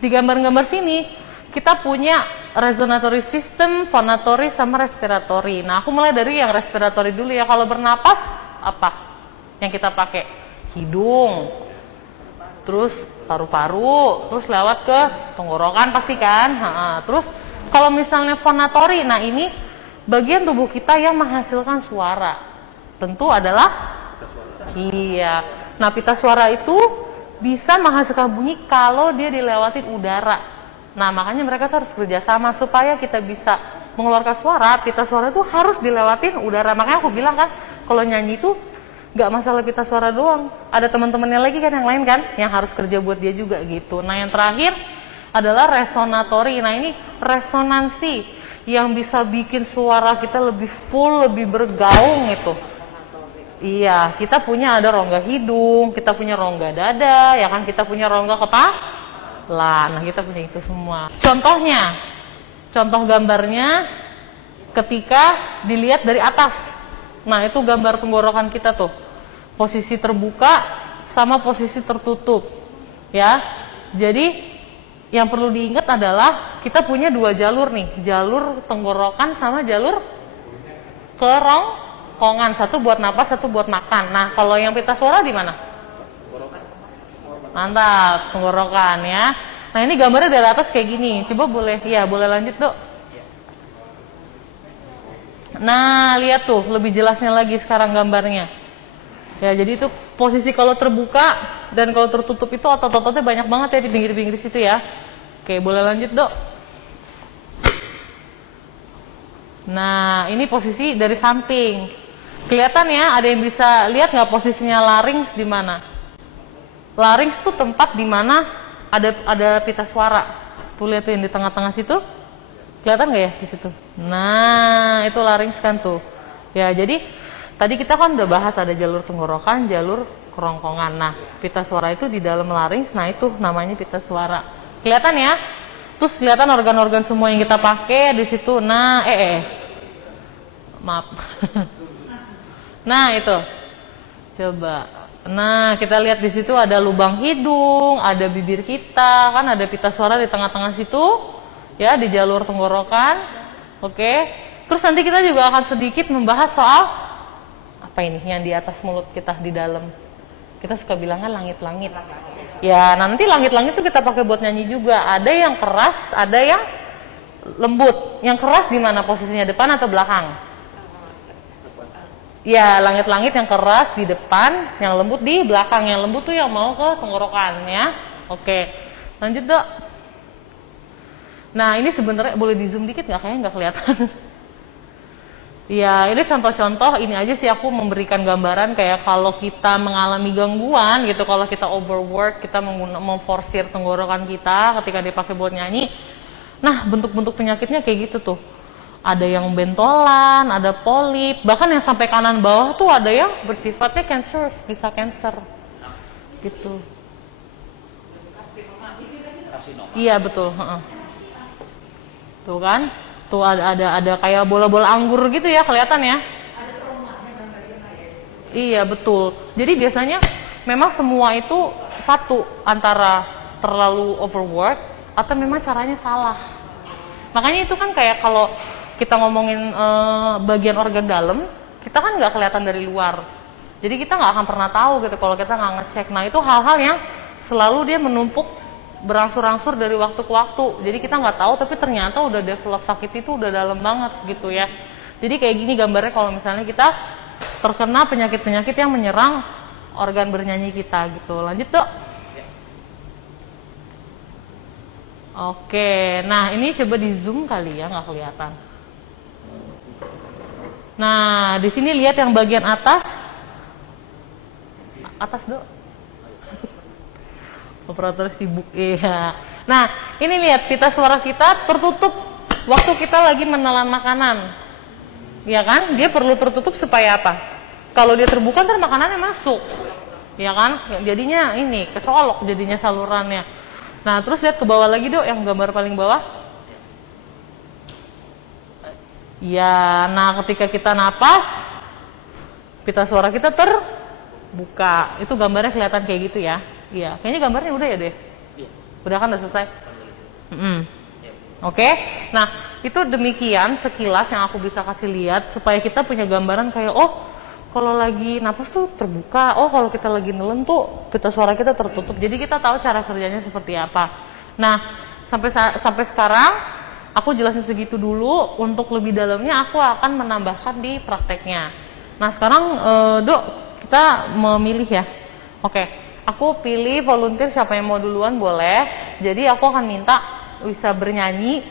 di gambar-gambar sini kita punya respiratory system, fonatory, sama respiratory. Nah, aku mulai dari yang respiratory dulu ya. Kalau bernapas, apa yang kita pakai? Hidung, terus paru-paru, terus lewat ke tenggorokan pasti kan. Terus kalau misalnya fonatory, nah ini bagian tubuh kita yang menghasilkan suara. Tentu adalah iya. Nah, pita suara itu bisa menghasilkan bunyi kalau dia dilewatin udara. Nah makanya mereka harus kerjasama supaya kita bisa mengeluarkan suara. Pita suara itu harus dilewatin udara. Makanya aku bilang kan, kalau nyanyi itu nggak masalah pita suara doang. Ada teman-temannya lagi kan yang lain kan, yang harus kerja buat dia juga gitu. Nah yang terakhir adalah resonatory. Nah ini resonansi yang bisa bikin suara kita lebih full, lebih bergaung gitu. Iya, kita punya ada rongga hidung, kita punya rongga dada, ya kan, kita punya rongga kepala. Nah, kita punya itu semua. Contohnya, contoh gambarnya ketika dilihat dari atas. Nah, itu gambar tenggorokan kita tuh. Posisi terbuka sama posisi tertutup. Ya. Jadi, yang perlu diingat adalah kita punya dua jalur nih, jalur tenggorokan sama jalur kerongkongan. Satu buat napas, satu buat makan. Nah, kalau yang pita suara di mana? Mantap, tenggorokan ya. Nah, ini gambarnya dari atas kayak gini. Coba boleh, ya boleh lanjut dok. Nah, lihat tuh, lebih jelasnya lagi sekarang gambarnya. Ya, jadi itu posisi kalau terbuka dan kalau tertutup itu otot-ototnya banyak banget ya di pinggir-pinggir situ ya. Oke, boleh lanjut dok. Nah, ini posisi dari samping. Kelihatan ya, ada yang bisa lihat nggak posisinya larynx di mana? Larynx tuh tempat di mana ada pita suara. Tuh lihat tuh yang di tengah-tengah situ. Kelihatan nggak ya di situ? Nah, itu larynx kan tuh. Ya, jadi tadi kita kan udah bahas ada jalur tenggorokan, jalur kerongkongan. Nah, pita suara itu di dalam larynx. Nah, itu namanya pita suara. Kelihatan ya? Terus kelihatan organ-organ semua yang kita pakai di situ. Nah, maaf. Nah, itu. Coba. Nah, kita lihat di situ ada lubang hidung, ada bibir kita, kan ada pita suara di tengah-tengah situ, ya, di jalur tenggorokan. Oke. Terus nanti kita juga akan sedikit membahas soal apa ini yang di atas mulut kita di dalam. Kita suka bilangnya langit-langit. Ya, nanti langit-langit itu kita pakai buat nyanyi juga. Ada yang keras, ada yang lembut. Yang keras di mana posisinya, depan atau belakang? Ya, langit-langit yang keras di depan, yang lembut di belakang. Yang lembut tuh yang mau ke tenggorokan ya. Oke, lanjut Dok. Nah, ini sebenarnya boleh di zoom dikit nggak? Kayaknya nggak kelihatan. Ya, ini contoh-contoh. Ini aja sih aku memberikan gambaran kayak kalau kita mengalami gangguan gitu, kalau kita overwork, kita memforsir tenggorokan kita ketika dipakai buat nyanyi. Nah, bentuk-bentuk penyakitnya kayak gitu tuh. Ada yang bentolan, ada polip, bahkan yang sampai kanan bawah tuh ada yang bersifatnya cancer, bisa cancer. Gitu. Iya, betul, Tuh kan? Tuh ada kayak bola-bola anggur gitu ya, kelihatan ya? Iya, betul. Jadi biasanya memang semua itu satu, antara terlalu overwork atau memang caranya salah. Makanya itu kan kayak kalau kita ngomongin bagian organ dalam, kita kan nggak kelihatan dari luar. Jadi kita nggak akan pernah tahu gitu kalau kita nggak ngecek. Nah, itu hal-hal yang selalu dia menumpuk berangsur-angsur dari waktu ke waktu. Jadi kita nggak tahu, tapi ternyata udah develop sakit itu udah dalam banget gitu ya. Jadi kayak gini gambarnya kalau misalnya kita terkena penyakit-penyakit yang menyerang organ bernyanyi kita gitu. Lanjut Dok. Oke, nah ini coba di zoom kali ya, nggak kelihatan. Nah, di sini lihat yang bagian atas. Atas, Dok. Operator sibuk. Iya. Nah, ini lihat pita suara kita tertutup waktu kita lagi menelan makanan. Ya kan? Dia perlu tertutup supaya apa? Kalau dia terbuka ntar makanannya masuk. Ya kan? Jadinya ini kecolok jadinya salurannya. Nah, terus lihat ke bawah lagi, Dok, yang gambar paling bawah. Ya, nah ketika kita napas, pita suara kita terbuka. Itu gambarnya kelihatan kayak gitu ya. Iya, kayaknya gambarnya udah ya deh. Udah kan, udah selesai. Oke. Nah, itu demikian sekilas yang aku bisa kasih lihat supaya kita punya gambaran kayak kalau lagi napas tuh terbuka. Kalau kita lagi nelen tuh pita suara kita tertutup. Jadi kita tahu cara kerjanya seperti apa. Nah, sampai sekarang aku jelasin segitu dulu. Untuk lebih dalamnya aku akan menambahkan di prakteknya. Nah, sekarang Dok, kita memilih ya. Oke, aku pilih volunteer, siapa yang mau duluan boleh. Jadi aku akan minta bisa bernyanyi,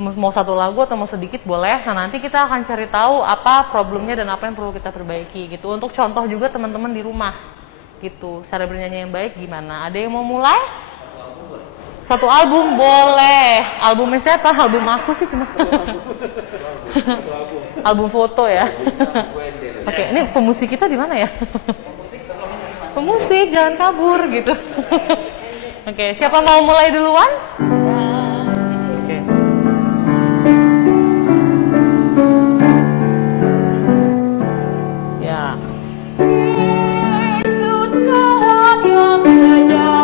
mau satu lagu atau mau sedikit boleh. Nah, nanti kita akan cari tahu apa problemnya dan apa yang perlu kita perbaiki gitu. Untuk contoh juga teman-teman di rumah gitu, cara bernyanyi yang baik gimana. Ada yang mau mulai? Satu album boleh. Albumnya siapa? Album aku sih cuma. Album foto ya. Oke, ini pemusik kita di mana ya? Pemusik, jangan kabur gitu. Oke, siapa mau mulai duluan? Oke. Ya. Yesus kawan yang terjadi,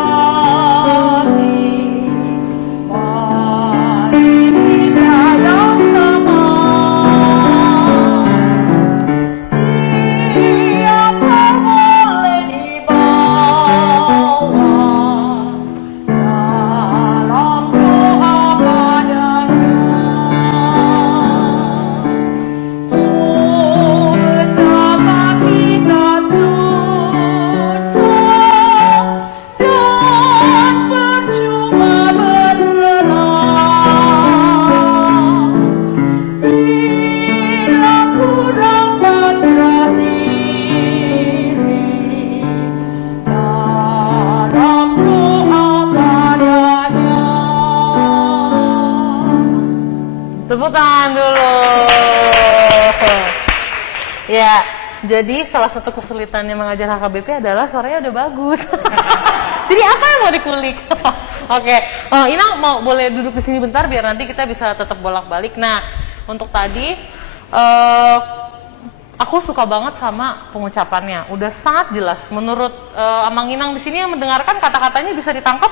mari kita yang teman. Dia boleh dibawa dalam Tepuk tangan dulu. Ya, jadi salah satu kesulitannya mengajar HKBP adalah suaranya udah bagus. Jadi apa yang mau dikulik? Oke, Inang mau boleh duduk di sini bentar biar nanti kita bisa tetap bolak-balik. Nah, untuk tadi aku suka banget sama pengucapannya. Udah sangat jelas. Menurut Amang Inang di sini yang mendengarkan kata-katanya bisa ditangkap.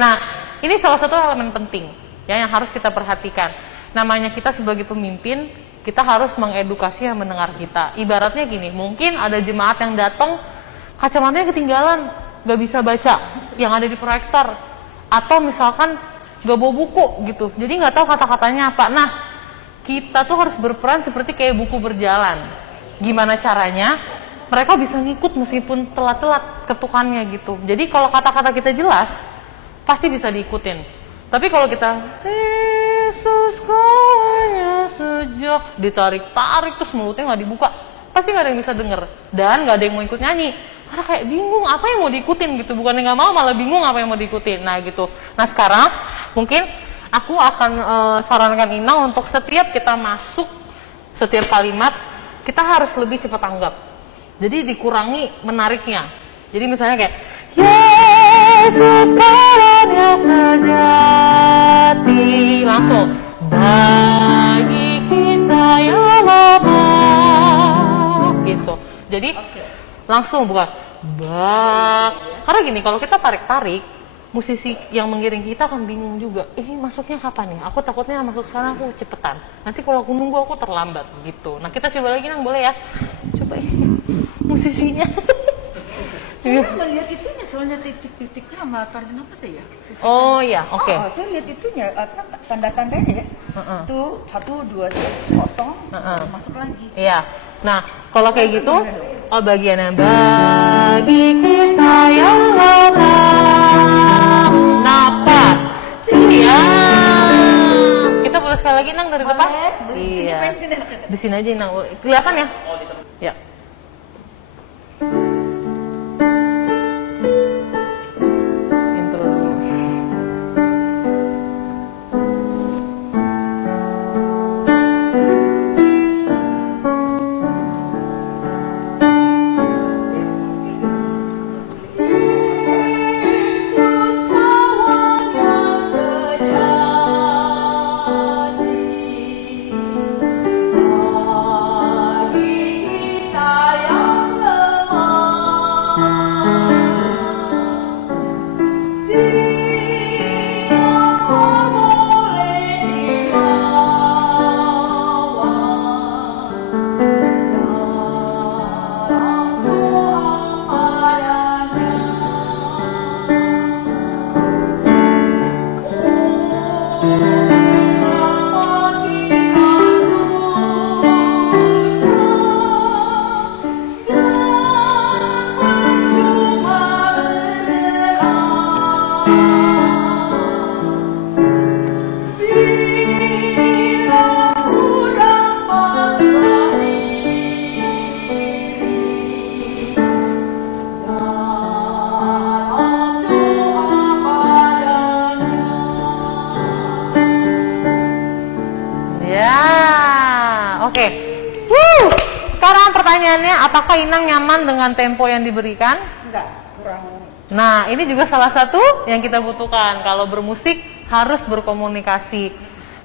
Nah, ini salah satu elemen penting ya yang harus kita perhatikan. Namanya kita sebagai pemimpin, kita harus mengedukasi yang mendengar kita. Ibaratnya gini, mungkin ada jemaat yang datang kacamatanya ketinggalan, nggak bisa baca yang ada di proyektor, atau misalkan nggak bawa buku gitu, jadi nggak tahu kata-katanya apa. Nah, kita tuh harus berperan seperti kayak buku berjalan. Gimana caranya mereka bisa ngikut meskipun telat-telat ketukannya gitu. Jadi kalau kata-kata kita jelas, pasti bisa diikutin. Tapi kalau kita Yesus kaya sejak ditarik-tarik terus mulutnya nggak dibuka, pasti nggak ada yang bisa denger dan nggak ada yang mau ikut nyanyi karena kayak bingung apa yang mau diikutin gitu. Bukannya nggak mau, malah bingung apa yang mau diikutin. Nah gitu. Nah sekarang mungkin aku akan sarankan Inang untuk setiap kita masuk setiap kalimat kita harus lebih cepat tanggap. Jadi dikurangi menariknya. Jadi misalnya kayak Yesus karena sejati, langsung bagi kita yang lemah gitu. Jadi langsung bukan karena gini, kalau kita tarik-tarik, musisi yang mengiring kita akan bingung juga. Ini masuknya kapan nih? Aku takutnya masuk sana aku cepetan. Nanti kalau aku nunggu aku terlambat gitu. Nah kita coba lagi Nang, boleh ya? Coba ini musisinya. Saya melihat itunya, soalnya titik-titiknya sama tarik nafas ya. Oh iya, oke. Oh, saya lihat itunya, tanda-tandanya ya. Tuh 1, 2, 3, kosong, masuk lagi. Iya. Nah, kalau kayak gitu, bagiannya bagi kita yang lemah, napas. Iya. Kita boleh sekali lagi Nang dari depan? Iya. Di sini aja Nang. Kelihatan ya? Ya. Intro dulu. Oke. Sekarang pertanyaannya, apakah Inang nyaman dengan tempo yang diberikan? Enggak, kurang. Nah, ini juga salah satu yang kita butuhkan. Kalau bermusik harus berkomunikasi.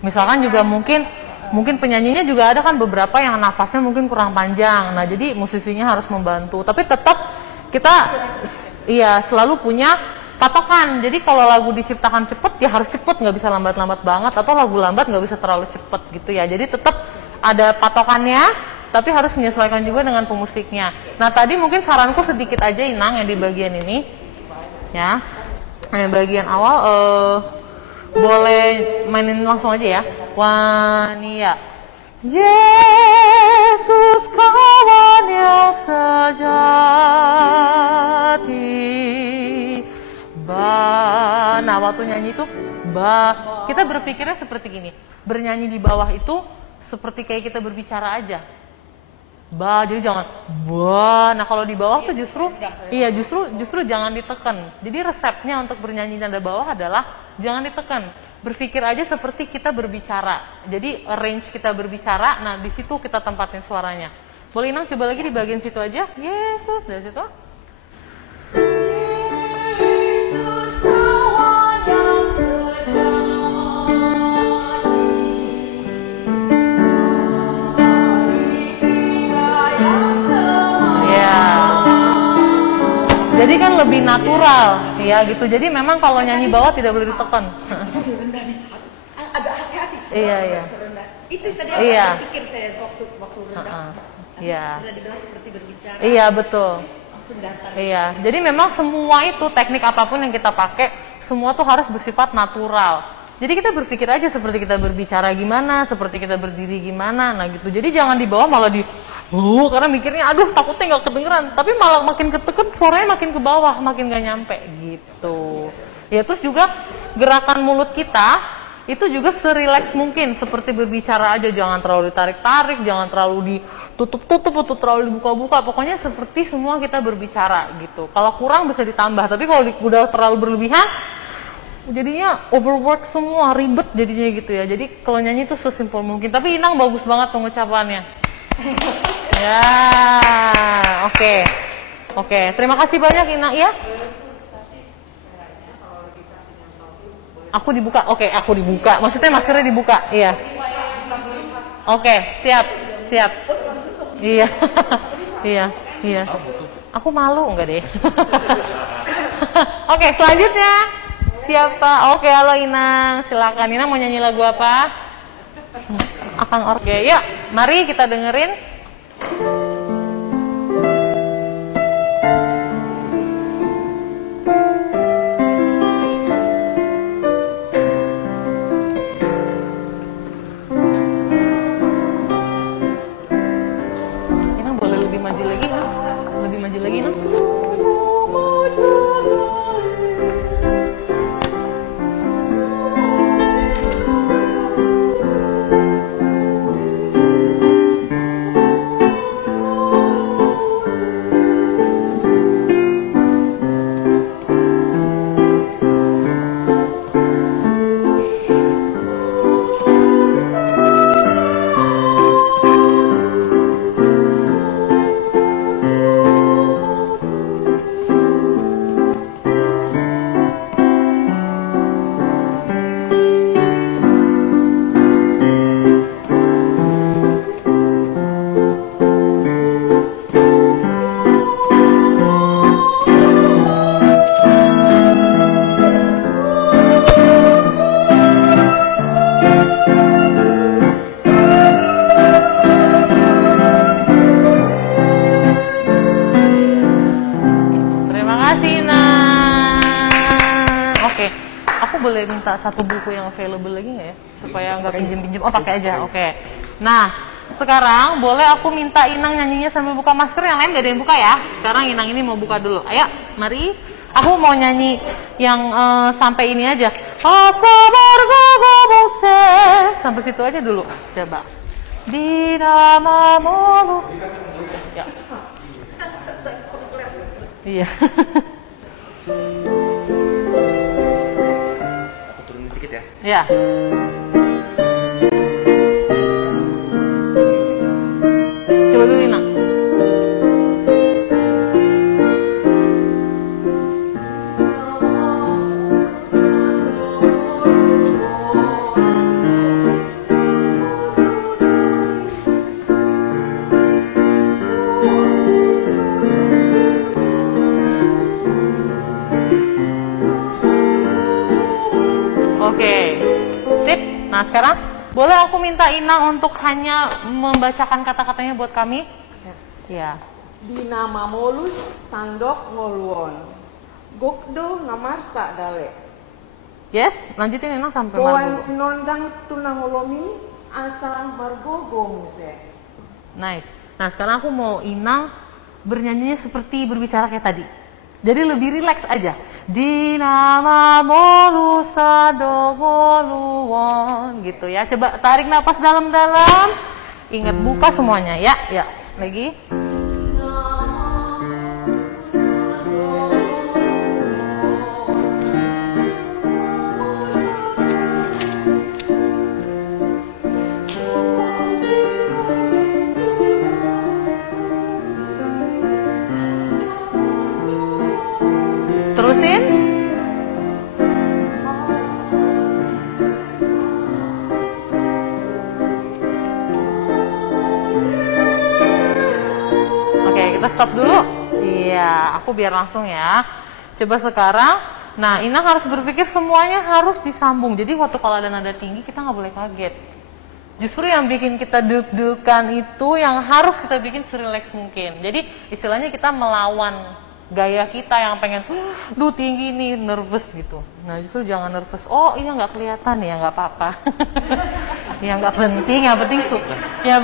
Misalkan juga mungkin penyanyinya juga ada kan beberapa yang nafasnya mungkin kurang panjang. Nah, jadi musisinya harus membantu. Tapi tetap kita selalu punya patokan. Jadi kalau lagu diciptakan cepet ya harus cepet, nggak bisa lambat-lambat banget. Atau lagu lambat nggak bisa terlalu cepet gitu ya. Jadi tetap ada patokannya, tapi harus menyesuaikan juga dengan pemusiknya. Nah tadi mungkin saranku sedikit aja Inang yang di bagian ini, ya. Yang bagian awal boleh mainin langsung aja ya. Wania. Yesus kawan yang sejati. Nah waktu nyanyi itu kita berpikirnya seperti gini. Bernyanyi di bawah itu seperti kayak kita berbicara aja. Jadi jangan Nah kalau di bawah tuh justru jangan ditekan. Jadi resepnya untuk bernyanyi nada bawah adalah jangan ditekan. berpikir aja seperti kita berbicara. Jadi range kita berbicara, nah di situ kita tempatin suaranya. Boleh Inang coba lagi di bagian situ aja. Yesus, dari situ. Jadi kan lebih natural, ya gitu. Jadi memang kalau nyanyi bawah tidak boleh ditekan. Agak hati-hati. Iya, iya. Itu tadi Iya. aku pikir saya waktu rendah. Iya. Sudah dibilang seperti berbicara. Iya, betul. Langsung datar. Iya. Jadi memang semua itu teknik apapun yang kita pakai, semua tuh harus bersifat natural. Jadi kita berpikir aja seperti kita berbicara gimana, seperti kita berdiri gimana, nah gitu. Jadi jangan di bawah malah di karena mikirnya aduh takutnya nggak kedengeran, tapi malah makin ketekan suaranya makin ke bawah, makin nggak nyampe gitu. Ya terus juga gerakan mulut kita itu juga serileks mungkin, seperti berbicara aja, jangan terlalu ditarik-tarik, jangan terlalu ditutup-tutup atau terlalu dibuka-buka. Pokoknya seperti semua kita berbicara gitu. Kalau kurang bisa ditambah, tapi kalau udah terlalu berlebihan jadinya overwork semua, ribet jadinya gitu ya. Jadi kalau nyanyi itu sesimpel mungkin. Tapi Inang bagus banget pengucapannya. Ya, oke. Terima kasih banyak Inang ya. Aku dibuka. Oke, aku dibuka. Maksudnya maskernya dibuka. Iya. Oke, siap. Iya. Iya. Aku malu enggak deh. Oke, selanjutnya siapa? Oke, halo Inang. Silakan Inang mau nyanyi lagu apa? Akang Orge. Yuk, mari kita dengerin. Inang boleh lebih maju lagi, Inang? Lebih maju lagi, Inang? Boleh minta satu buku yang available lagi nggak ya? Supaya nggak pinjem-pinjem. Oh, pakai aja. Oke. Nah, sekarang boleh aku minta Inang nyanyinya sambil buka masker, yang lain nggak ada yang buka ya? Sekarang Inang ini mau buka dulu. Ayo, mari. Aku mau nyanyi yang sampai ini aja. Sampai situ aja dulu. Coba. Di namamu. Ya. Iya. Ya. Coba dulu Inang. Oke, sip. Nah sekarang boleh aku minta Inang untuk hanya membacakan kata-katanya buat kami? Ya. Dina mamolus tandok ngoluon. Gokdo ngamarsa dale. Yes, lanjutin Inang sampai Koan Margo. sinondang tunaholomi asa margogo muse. Nice. Nah sekarang aku mau Inang bernyanyinya seperti berbicara kayak tadi. Jadi lebih rileks aja. Dinama molusa dogoluwon gitu ya. Coba tarik napas dalam-dalam. Ingat buka semuanya ya. Ya, lagi. stop dulu. Iya, aku biar langsung ya. Coba sekarang, nah Inang harus berpikir semuanya harus disambung. Jadi waktu kalau ada nada tinggi kita nggak boleh kaget. Justru yang bikin kita deg-degan itu yang harus kita bikin serileks mungkin. Jadi istilahnya kita melawan gaya kita yang pengen, duh tinggi nih, nervous gitu. Nah justru jangan nervous. Oh iya nggak kelihatan ya, nggak apa-apa. Ya nggak penting, yang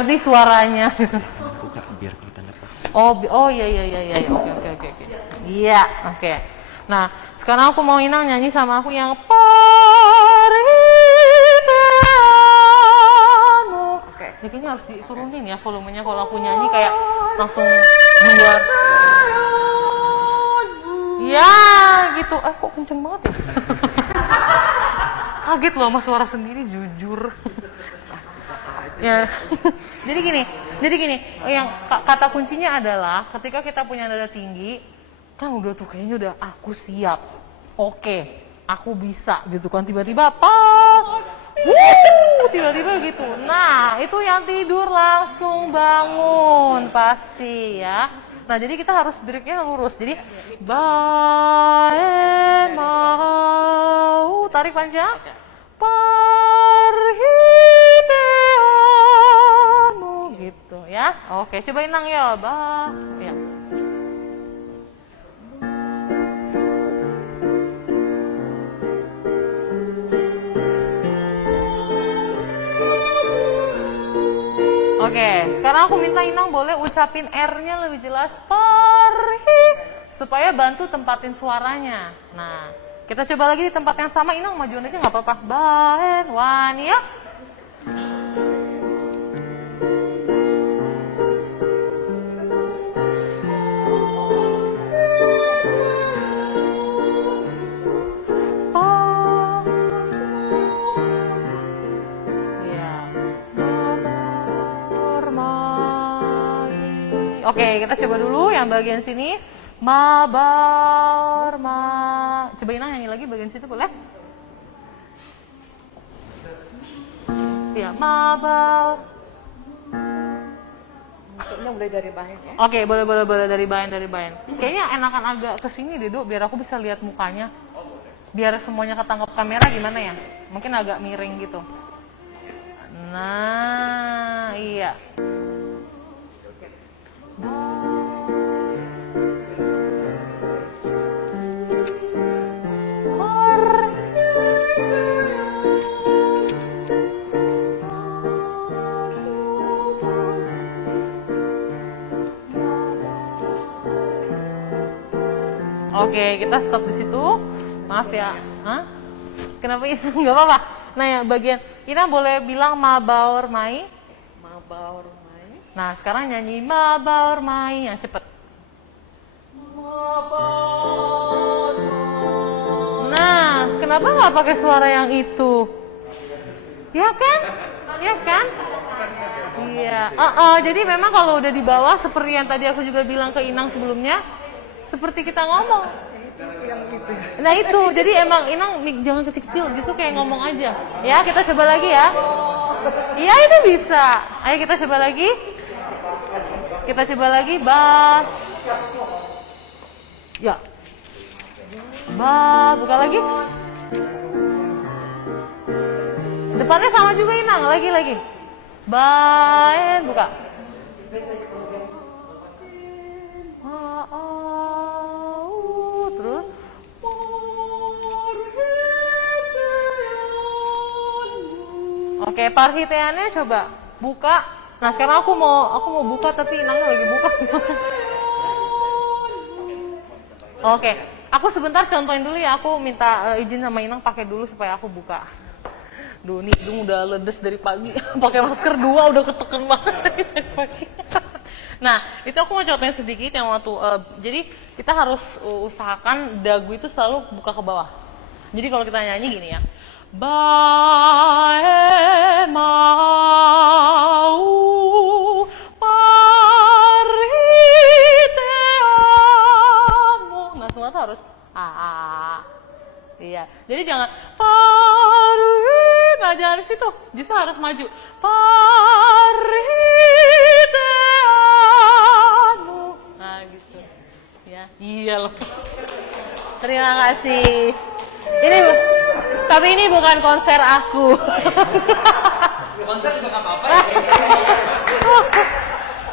penting suaranya gitu. Buka biar kelihatan apa. Oh iya, oke. Iya, oke. Nah sekarang aku mau Inang nyanyi sama aku yang Pariteano. Oke. Jadi kayaknya harus diturunin ya volumenya kalau aku nyanyi kayak langsung keluar. Ya gitu, kok kenceng banget ya? Kaget loh sama suara sendiri, jujur. Ya, jadi gini, yang kata kuncinya adalah ketika kita punya nada tinggi, kan udah tuh kayaknya udah aku siap, oke, aku bisa gitu kan, tiba-tiba tiba-tiba gitu. Nah itu yang tidur langsung bangun pasti ya. Nah, jadi kita harus diriknya lurus. Jadi, bae mau tarik panjang. Pariteano gitu ya. Oke, coba Inang ya, ya. Oke, sekarang aku minta Inang boleh ucapin R-nya lebih jelas, supaya bantu tempatin suaranya. Nah, kita coba lagi di tempat yang sama, Inang majuan aja nggak apa-apa. Bahen, wan, ya. Oke, kita coba dulu yang bagian sini. Mabar, coba Inang nyanyi lagi bagian situ boleh? Ya, mabar. Untuknya mulai dari bahan ya. Oke, boleh dari bahan. Kayaknya enakan agak kesini deh, Dok, biar aku bisa lihat mukanya. Biar semuanya ketangkap kamera gimana ya? Mungkin agak miring gitu. Nah, iya. Oke, kita stop di situ. Maaf ya. Hah? Kenapa ini? Enggak apa-apa. Nah, yang bagian Ina boleh bilang mabaur mai. Mabaur mai. Nah, sekarang nyanyi mabaur mai yang cepet. Mabaur mai. Nah, kenapa nggak pakai suara yang itu? Ya kan? Ya kan? Iya. Jadi memang kalau udah di bawah seperti yang tadi aku juga bilang ke Inang sebelumnya, seperti kita ngomong. Nah itu, jadi emang Inang jangan kecil-kecil, justru kayak ngomong aja. Ya, kita coba lagi ya. Iya itu bisa. Ayo kita coba lagi. Ba. Ya. Ba, buka lagi. Depannya sama juga Inang, lagi. Ba, buka. Terus Oke, parhiteannya coba buka. Nah, sekarang aku mau buka tapi Inangnya lagi buka. Oke, aku sebentar contohin dulu ya. Aku minta izin sama Inang pakai dulu supaya aku buka. Duh, nih hidung udah ledes dari pagi. Pakai masker 2 udah keteken banget dari pagi. Nah, itu aku mau contohin sedikit yang waktu jadi kita harus usahakan dagu itu selalu buka ke bawah. Jadi kalau kita nyanyi gini ya. Bae mau parhiteano. Nah, semua tuh harus Iya. Jadi jangan nah jangan di situ. Justru harus maju. Parhiteano. Nah, Iya loh. Terima kasih. Tapi ini bukan konser aku. Konser juga nggak apa-apa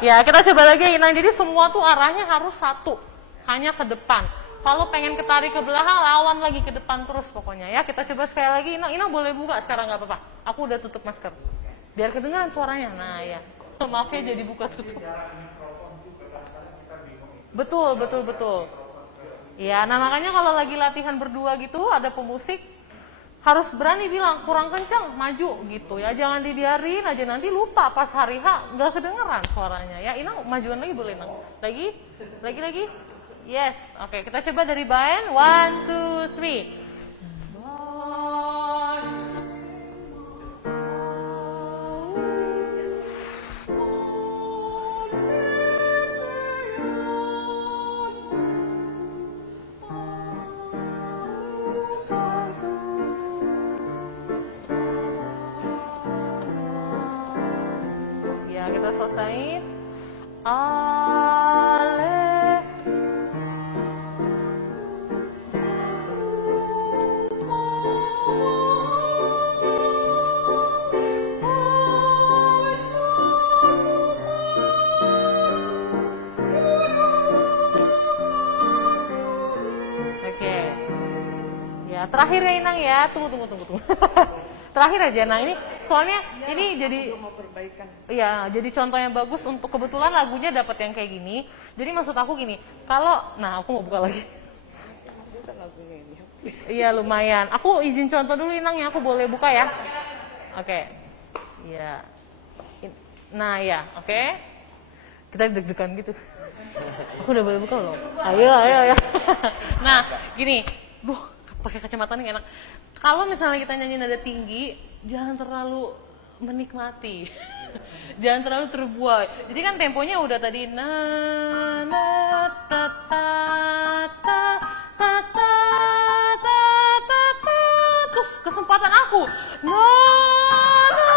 Ya, kita coba lagi Inang. Jadi semua tuh arahnya harus satu, hanya ke depan. Kalau pengen ketarik ke belakang, lawan lagi ke depan terus pokoknya ya. Kita coba sekali lagi. Inang boleh buka sekarang nggak apa-apa. Aku udah tutup masker. Biar kedengaran suaranya. Nah ya, maaf ya jadi buka tutup. Betul. Ya, nah makanya kalau lagi latihan berdua gitu, ada pemusik, harus berani bilang kurang kencang, maju gitu ya. Jangan dibiarin aja, nanti lupa pas hari H nggak kedengeran suaranya ya. Inang majuan lagi boleh Inang. Lagi. Yes, oke, kita coba dari Baen. 1, 2, 3. Ya, kita selesai. Ale. Oke. Ya, terakhir ya Inang ya. Tunggu. Terakhir aja, nah ini soalnya ini jadi iya, jadi contoh yang bagus untuk kebetulan lagunya dapat yang kayak gini. Jadi maksud aku gini, kalau aku mau buka lagi. Iya lumayan. Aku izin contoh dulu Inang ya, aku boleh buka ya. Oke. Iya. Nah ya, oke. Kita deg-degan gitu. Aku udah boleh buka loh. Ayo. Nah, gini. Pakai kacamata nih enak. Kalau misalnya kita nyanyi nada tinggi, jangan terlalu menikmati. Jangan terlalu terbuai. Jadi kan temponya udah tadi na na ta ta ta ta ta ta ta ta. Terus kesempatan aku na na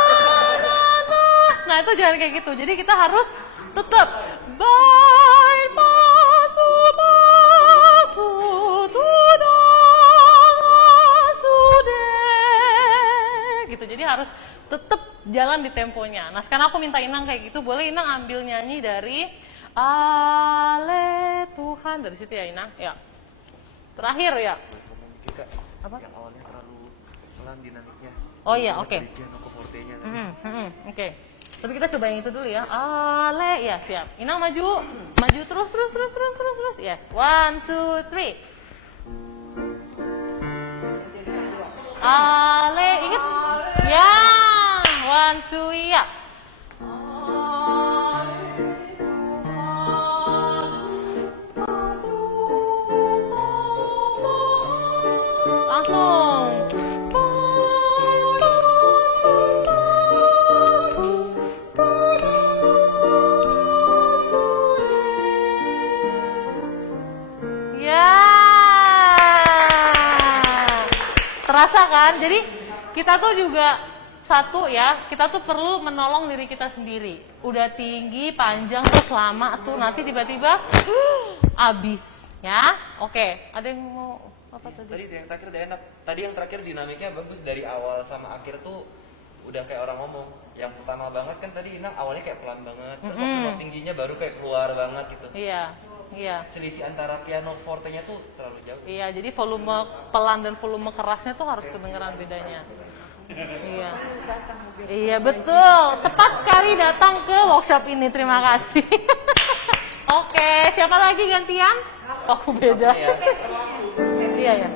na na. Nah, itu jangan kayak gitu. Jadi kita harus tetap baik pasu tuda gitu. Jadi harus tetap jalan di temponya. Nah, sekarang aku minta Inang kayak gitu. Boleh Inang ambil nyanyi dari Ale Tuhan. Dari situ ya Inang. Ya. Terakhir ya. Apa? Yang awalnya terlalu pelan dinamiknya. Oh iya, oke. Oke. Tapi kita coba yang itu dulu ya. Ale, ya siap. Inang maju. Maju terus. Yes. 1, 2, 3. Ale, ingat? Ya, 1, 2, ya. Langsung. Ya. Terasa kan? Jadi kita tuh juga satu ya, kita tuh perlu menolong diri kita sendiri. Udah tinggi, panjang, terus lama tuh nanti tiba-tiba abis ya. Oke, ada yang mau apa tadi? Tadi yang terakhir udah enak. Tadi yang terakhir dinamiknya bagus dari awal sama akhir tuh udah kayak orang ngomong. Yang pertama banget kan tadi Inang awalnya kayak pelan banget, terus waktu tingginya baru kayak keluar banget gitu. Iya. Selisih antara piano forte-nya tuh terlalu jauh. Iya, jadi volume pelan dan volume kerasnya tuh harus kedengeran bedanya. Iya. Iya, betul. Tepat sekali datang ke workshop ini. Terima kasih. Oke, siapa lagi gantian? Aku beda. Iya ya.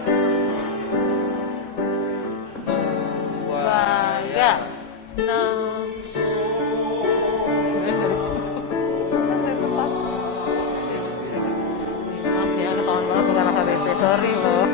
Bangga. Nah. Maaf ya, ketahuan banget bukan AKBP. Sorry loh.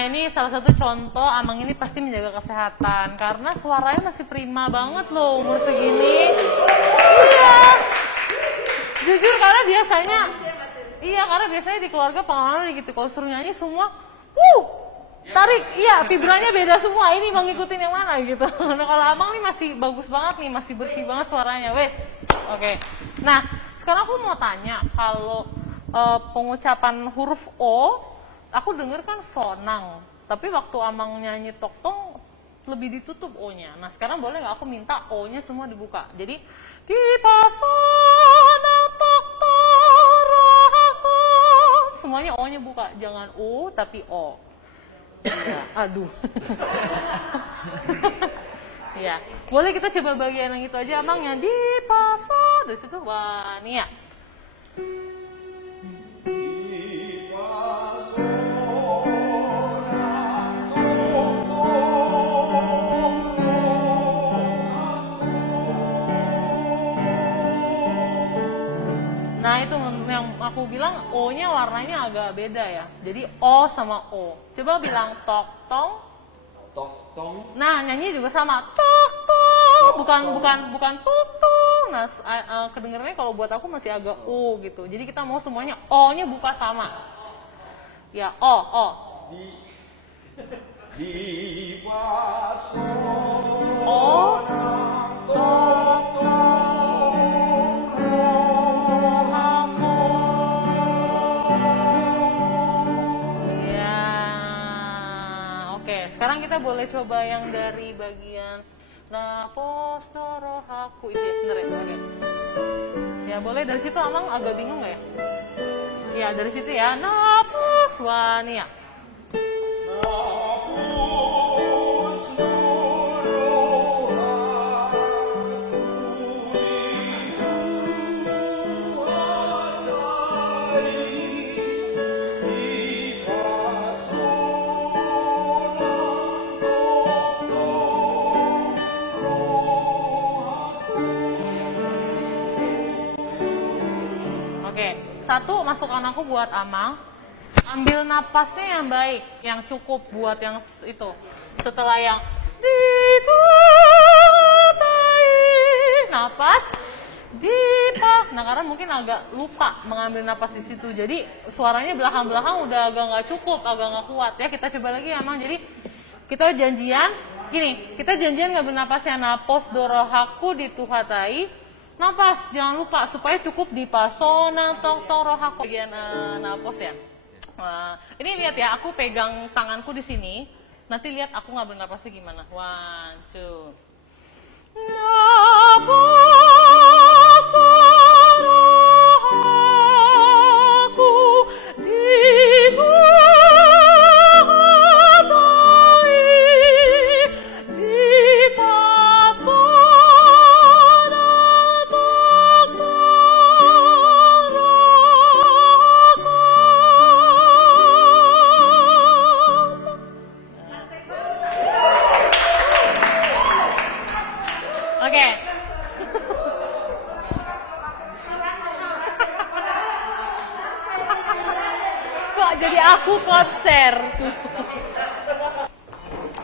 Nah ini salah satu contoh Amang ini pasti menjaga kesehatan karena suaranya masih prima banget loh umur segini. Iya. Jujur karena biasanya di keluarga pengalaman gitu kalau suruh nyanyi semua, tarik, iya vibranya beda semua. Ini mau ngikutin yang mana gitu. Nah kalau Amang nih masih bagus banget nih, masih bersih banget suaranya, wes. Oke. Nah sekarang aku mau tanya kalau pengucapan huruf O, aku denger kan sonang, tapi waktu Amang nyanyi toktong lebih ditutup O-nya. Nah sekarang boleh nggak aku minta O-nya semua dibuka? Jadi di pasona toktong rohaku, semuanya O-nya buka, jangan U tapi O. Ya, aduh. Ya, boleh kita coba bagian yang itu aja, Amangnya di paso dari situ, wah nih ya. Nah itu yang aku bilang O-nya warnanya agak beda ya. Jadi O sama O. Coba bilang tok tong. Tok tong. Nah nyanyi juga sama tok tong. Bukan tok tong. Nah kedengarannya kalau buat aku masih agak O gitu. Jadi kita mau semuanya O-nya buka sama. Ya O. Di O. Sekarang kita boleh coba yang dari bagian napos dorohaku itu ya, bener ya? Oke. Ya boleh dari situ Amang agak bingung nggak ya? Ya dari situ ya, napos wania. Satu, masukan aku buat Amang, ambil napasnya yang baik, yang cukup buat yang itu. Setelah yang ditutai, napas, dipak. Nah karena mungkin agak lupa mengambil napas di situ, jadi suaranya belakang-belakang udah agak nggak cukup, agak nggak kuat ya. Kita coba lagi Amang. Jadi kita janjian, gini, kita janjian ngambil napasnya napos dorohaku dituhatai. Napas, jangan lupa supaya cukup di pasona toktong rohaku bagian napos ya. Ini lihat ya, aku pegang tanganku di sini. Nanti lihat aku ngambil napasnya gimana. 1, 2. Napas rohaku dituhatai di pasona. Jadi aku konser.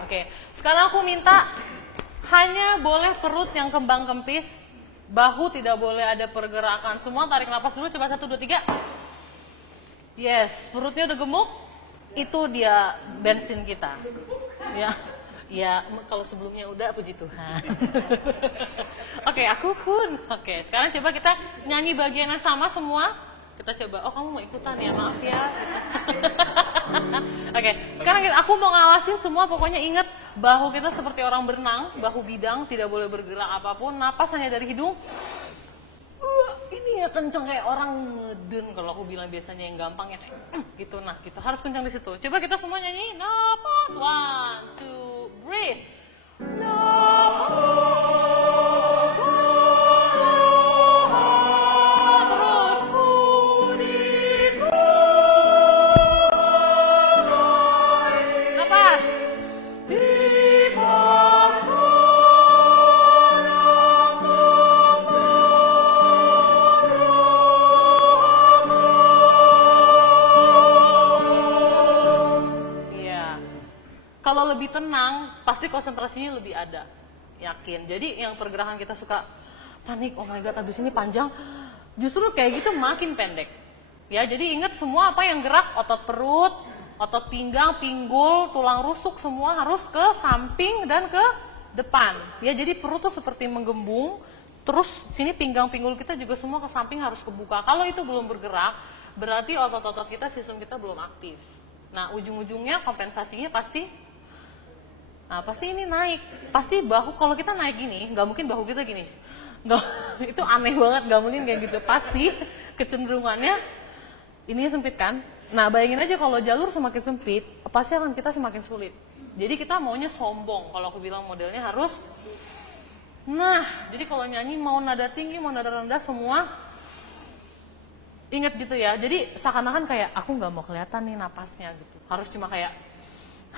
Oke, sekarang aku minta hanya boleh perut yang kembang kempis, bahu tidak boleh ada pergerakan. Semua tarik napas dulu, coba 1, 2, 3. Yes, perutnya udah gemuk, itu dia bensin kita. Ya, kalau sebelumnya udah, puji Tuhan. Oke, aku pun. Oke, sekarang coba kita nyanyi bagian yang sama semua. Kita coba, oh kamu mau ikutan ya, maaf ya. Oke, sekarang aku mau ngawasin semua, pokoknya ingat bahu kita seperti orang berenang, bahu bidang, tidak boleh bergerak apapun, napas hanya dari hidung. Ini ya kenceng kayak orang ngeden, kalau aku bilang biasanya yang gampang ya kayak gitu. Nah, kita harus kenceng di situ. Coba kita semua nyanyi, napas, 1, 2, breathe. Napas. kalau lebih tenang, pasti konsentrasinya lebih ada. Yakin. Jadi yang pergerakan kita suka panik, oh my god, abis ini panjang. Justru kayak gitu makin pendek. Ya, jadi ingat semua apa yang gerak, otot perut, otot pinggang, pinggul, tulang rusuk, semua harus ke samping dan ke depan. Ya, jadi perut tuh seperti menggembung, terus sini pinggang, pinggul kita juga semua ke samping harus kebuka. Kalau itu belum bergerak, berarti otot-otot kita, sistem kita belum aktif. Nah, ujung-ujungnya kompensasinya pasti ini naik. Pasti bahu, kalau kita naik gini, nggak mungkin bahu kita gini. Nggak, itu aneh banget, nggak mungkin kayak gitu. Pasti kecenderungannya ini sempit kan? Nah, bayangin aja kalau jalur semakin sempit, pasti akan kita semakin sulit. Jadi kita maunya sombong. Kalau aku bilang modelnya harus, nah, jadi kalau nyanyi mau nada tinggi, mau nada rendah, semua ingat gitu ya. Jadi seakan-akan kayak aku nggak mau kelihatan nih napasnya gitu. Harus cuma kayak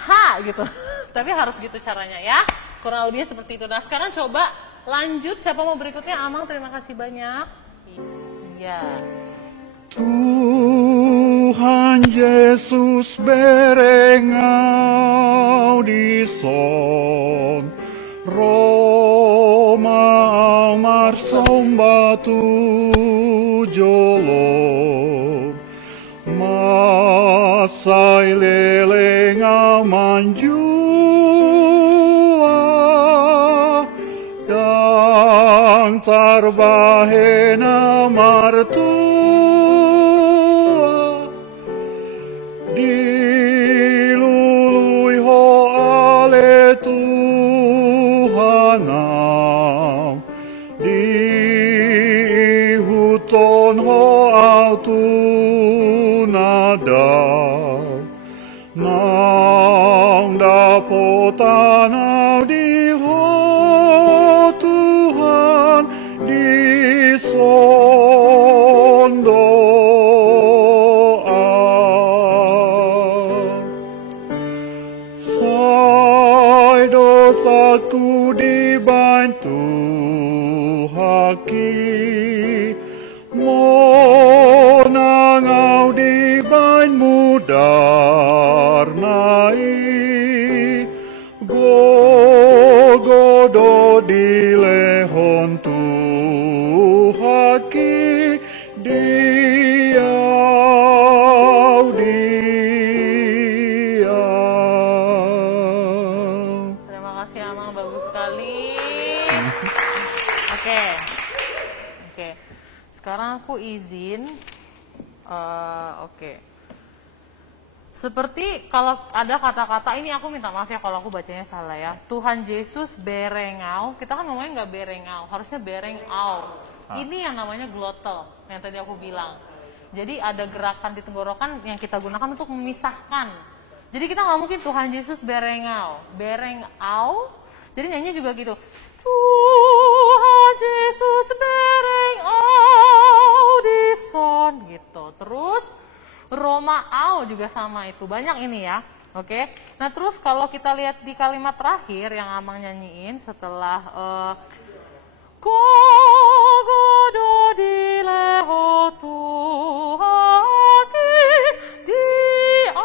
ha gitu. Tapi harus gitu caranya ya. Kurang lebihnya seperti itu. Nah, sekarang coba lanjut. Siapa mau berikutnya? Amang, terima kasih banyak. Iya. Tuhan Yesus berengau di son Roma amar sombatu jolom Masai lelengau manjua Dan tarbahena martua Dilului ho ale Tuhanam Dihuton ho autunadaw Nang dapotanaw di ho Tuhan di sondoan Sai dosaku dibantu haki Monangau dibain mudar nai Gogodo dilehon tuhaki diau. Terima kasih Amang, bagus sekali. Oke. Sekarang aku izin. Oke. Seperti kalau ada kata-kata ini, aku minta maaf ya kalau aku bacanya salah ya. Tuhan Yesus berengau, kita kan ngomongnya nggak berengau, harusnya berengau. Ini yang namanya glottal, yang tadi aku bilang. Jadi ada gerakan di tenggorokan yang kita gunakan untuk memisahkan. Jadi kita nggak mungkin Tuhan Yesus berengau, berengau. Jadi nyanyi juga gitu. Tuhan Yesus berengau di son gitu. Terus Roma au juga sama itu. Banyak ini ya. Oke. Nah, terus kalau kita lihat di kalimat terakhir yang Amang nyanyiin setelah Gogodo dileho tuhaki diau.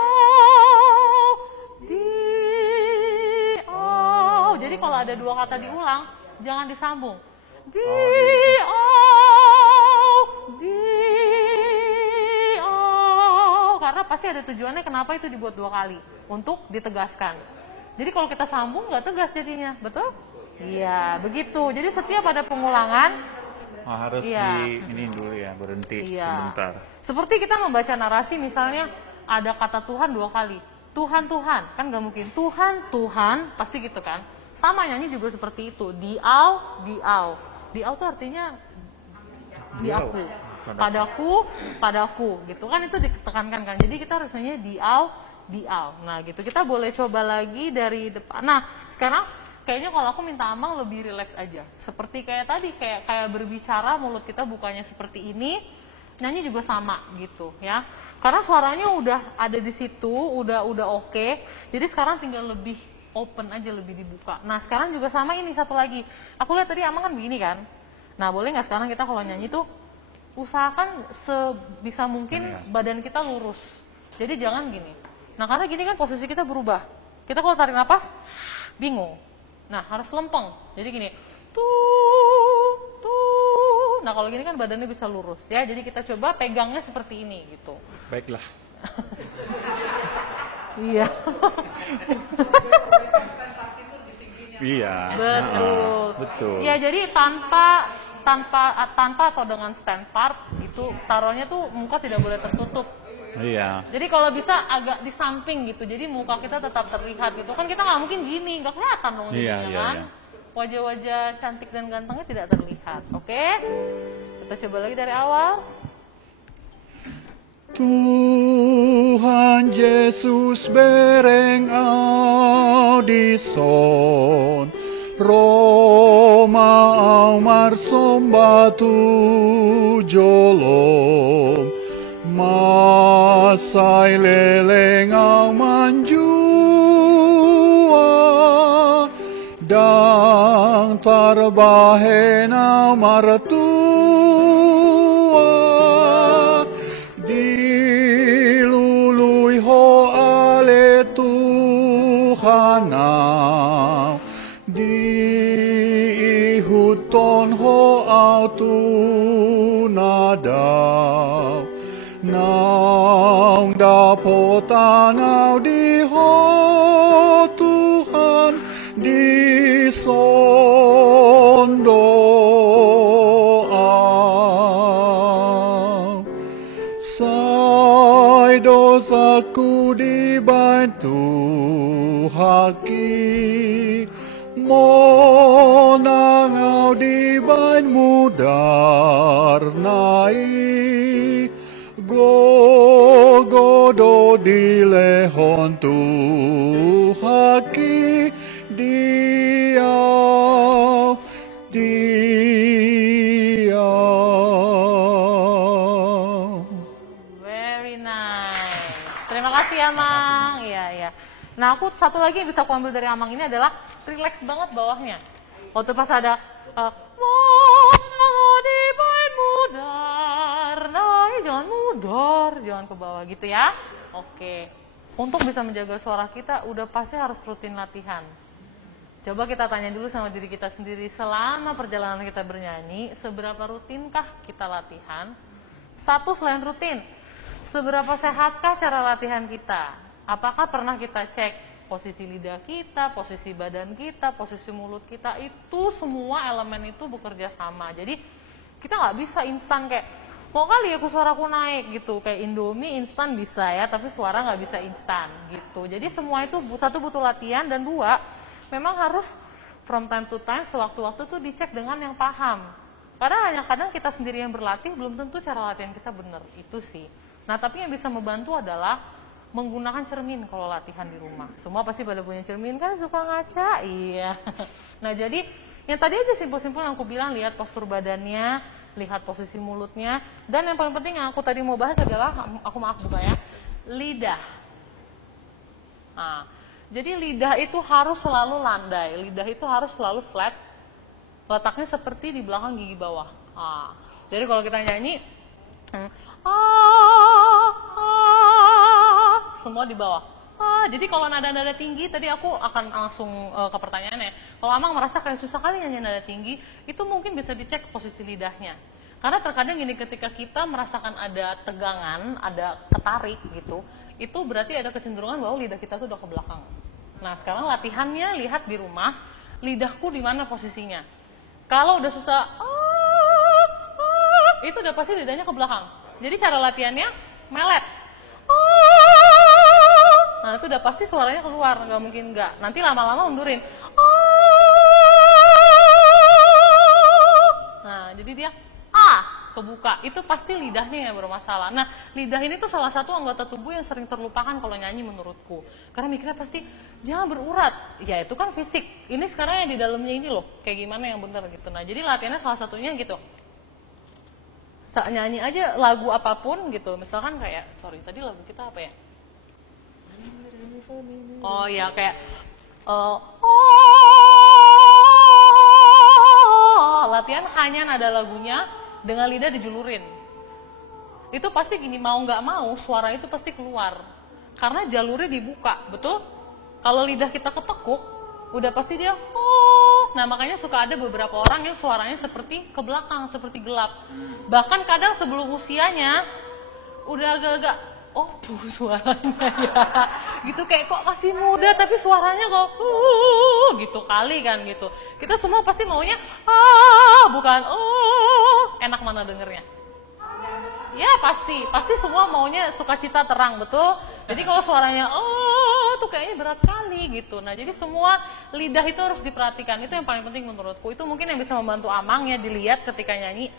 Jadi kalau ada dua kata diulang, jangan disambung. Karena pasti ada tujuannya kenapa itu dibuat dua kali. Untuk ditegaskan. Jadi kalau kita sambung nggak tegas jadinya. Betul? Iya, begitu. Jadi setiap ada pengulangan harus ini dulu ya, berhenti sebentar. Seperti kita membaca narasi misalnya ada kata Tuhan dua kali. Tuhan, Tuhan. Kan nggak mungkin. Tuhan, Tuhan. Pasti gitu kan. Sama nyanyi juga seperti itu. Diau, diau. Diau itu artinya di aku. Padaku, padaku. Gitu kan itu ditekankan kan. Jadi kita harus nyanyi diau, diau. Nah gitu. Kita boleh coba lagi dari depan. Nah sekarang kayaknya kalau aku minta Amang lebih rileks aja. Seperti kayak tadi, kayak berbicara mulut kita bukannya seperti ini, nyanyi juga sama gitu ya. Karena suaranya udah ada di situ, udah oke. Jadi sekarang tinggal lebih open aja, lebih dibuka. Nah sekarang juga sama ini satu lagi. Aku lihat tadi Amang kan begini kan. Nah boleh nggak sekarang kita kalau nyanyi tuh usahakan sebisa mungkin badan kita lurus. Jadi jangan gini. Nah karena gini kan posisi kita berubah. Kita kalau tarik napas, bingung. Nah, harus lempeng. Jadi gini, tuh. Nah, kalau gini kan badannya bisa lurus ya. Jadi kita coba pegangnya seperti ini gitu. Baiklah. Iya. Iya. Betul. Betul. Ya, jadi tanpa atau dengan stand part itu taruhnya tuh muka tidak boleh tertutup. Iya. Jadi kalau bisa agak di samping gitu, jadi muka kita tetap terlihat gitu. Kan kita nggak mungkin gini, nggak kelihatan dong Iya, jadinya iya, kan. iya. Wajah-wajah cantik dan gantengnya tidak terlihat, oke? Kita coba lagi dari awal. Tuhan Yesus bereng audison Roma aumar sombatu jolom Masai leleng manjua Dan tarbahena martua Dilului ho ale Tuhanau Diihuton ho autu nadau Naung dapotanau di ho Tuhan di sondoa Sai dosaku dibantu haki Monangau dibain mudar nai Gogodo dilehon tu haki Diau Very nice. Terima kasih ya, Mang. Iya, iya. Nah, aku satu lagi yang bisa aku ambil dari Amang ini adalah relax banget bawahnya. Waktu pas ada mau dibain mudar, nah jangan mudar, jangan ke bawah gitu ya. Oke. Untuk bisa menjaga suara kita, udah pasti harus rutin latihan. Coba kita tanya dulu sama diri kita sendiri, selama perjalanan kita bernyanyi, seberapa rutinkah kita latihan? Satu, selain rutin, seberapa sehatkah cara latihan kita? Apakah pernah kita cek posisi lidah kita, posisi badan kita, posisi mulut kita, itu semua elemen itu bekerja sama. Jadi kita nggak bisa instan kayak, mau kali aku suaraku naik gitu, kayak Indomie instan bisa ya, tapi suara nggak bisa instan gitu. Jadi semua itu satu butuh latihan, dan dua, memang harus from time to time, sewaktu-waktu tuh dicek dengan yang paham. Karena hanya kadang kita sendiri yang berlatih, belum tentu cara latihan kita benar, itu sih. Nah, tapi yang bisa membantu adalah menggunakan cermin kalau latihan di rumah. Semua pasti pada punya cermin kan, suka ngaca, iya. Nah, jadi yang tadi aja simpel-simpel yang aku bilang, lihat postur badannya, lihat posisi mulutnya, dan yang paling penting yang aku tadi mau bahas adalah, aku maaf buka ya, lidah. Nah, jadi lidah itu harus selalu landai, lidah itu harus selalu flat, letaknya seperti di belakang gigi bawah. Nah, jadi kalau kita nyanyi, semua di bawah. Jadi kalau nada-nada tinggi, tadi aku akan langsung ke pertanyaannya. Kalau Amang merasa kayak susah kali nyanyi nada tinggi, itu mungkin bisa dicek posisi lidahnya. Karena terkadang gini, ketika kita merasakan ada tegangan, ada ketarik gitu, itu berarti ada kecenderungan bahwa lidah kita tuh udah ke belakang. Nah, sekarang latihannya lihat di rumah, lidahku di mana posisinya. Kalau udah susah, itu udah pasti lidahnya ke belakang. Jadi cara latihannya melet. Nah, itu udah pasti suaranya keluar, nggak mungkin nggak. Nanti lama-lama undurin. Nah, jadi dia kebuka. Itu pasti lidahnya yang bermasalah. Nah, lidah ini tuh salah satu anggota tubuh yang sering terlupakan kalau nyanyi menurutku. Karena mikirnya pasti jangan berurat. Ya, itu kan fisik. Ini sekarang yang di dalamnya ini loh, kayak gimana yang benar gitu. Nah, jadi latihannya salah satunya gitu. Nyanyi aja lagu apapun gitu, misalkan kayak, tadi lagu kita apa ya? Oh ya, kayak latihan hanya nada lagunya dengan lidah dijulurin. Itu pasti gini, mau nggak mau suara itu pasti keluar karena jalurnya dibuka, betul? Kalau lidah kita ketekuk, udah pasti dia oh. Nah makanya suka ada beberapa orang yang suaranya seperti ke belakang, seperti gelap. Bahkan kadang sebelum usianya udah agak-agak oh tuh suaranya ya. Gitu kayak kok masih muda tapi suaranya kok gitu kali kan gitu. Kita semua pasti maunya bukan enak mana dengernya. Ya pasti semua maunya sukacita terang, betul? Jadi kalau suaranya tuh kayaknya berat kali gitu. Nah jadi semua lidah itu harus diperhatikan, itu yang paling penting menurutku. Itu mungkin yang bisa membantu Amang ya dilihat ketika nyanyi.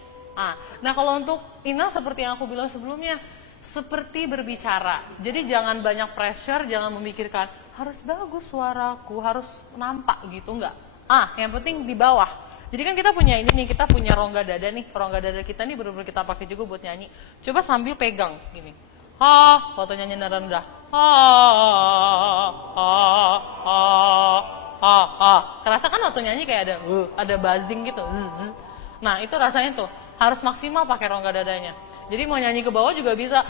Nah kalau untuk Ina seperti yang aku bilang sebelumnya, seperti berbicara. Jadi jangan banyak pressure, jangan memikirkan harus bagus suaraku, harus nampak gitu, enggak. Yang penting di bawah. Jadi kan kita punya ini nih, kita punya rongga dada nih. Rongga dada kita nih benar-benar kita pakai juga buat nyanyi. Coba sambil pegang gini. Waktu nyanyi nada rendah. Kerasa kan waktu nyanyi kayak ada buzzing gitu. Nah, itu rasanya tuh harus maksimal pakai rongga dadanya. Jadi mau nyanyi ke bawah juga bisa.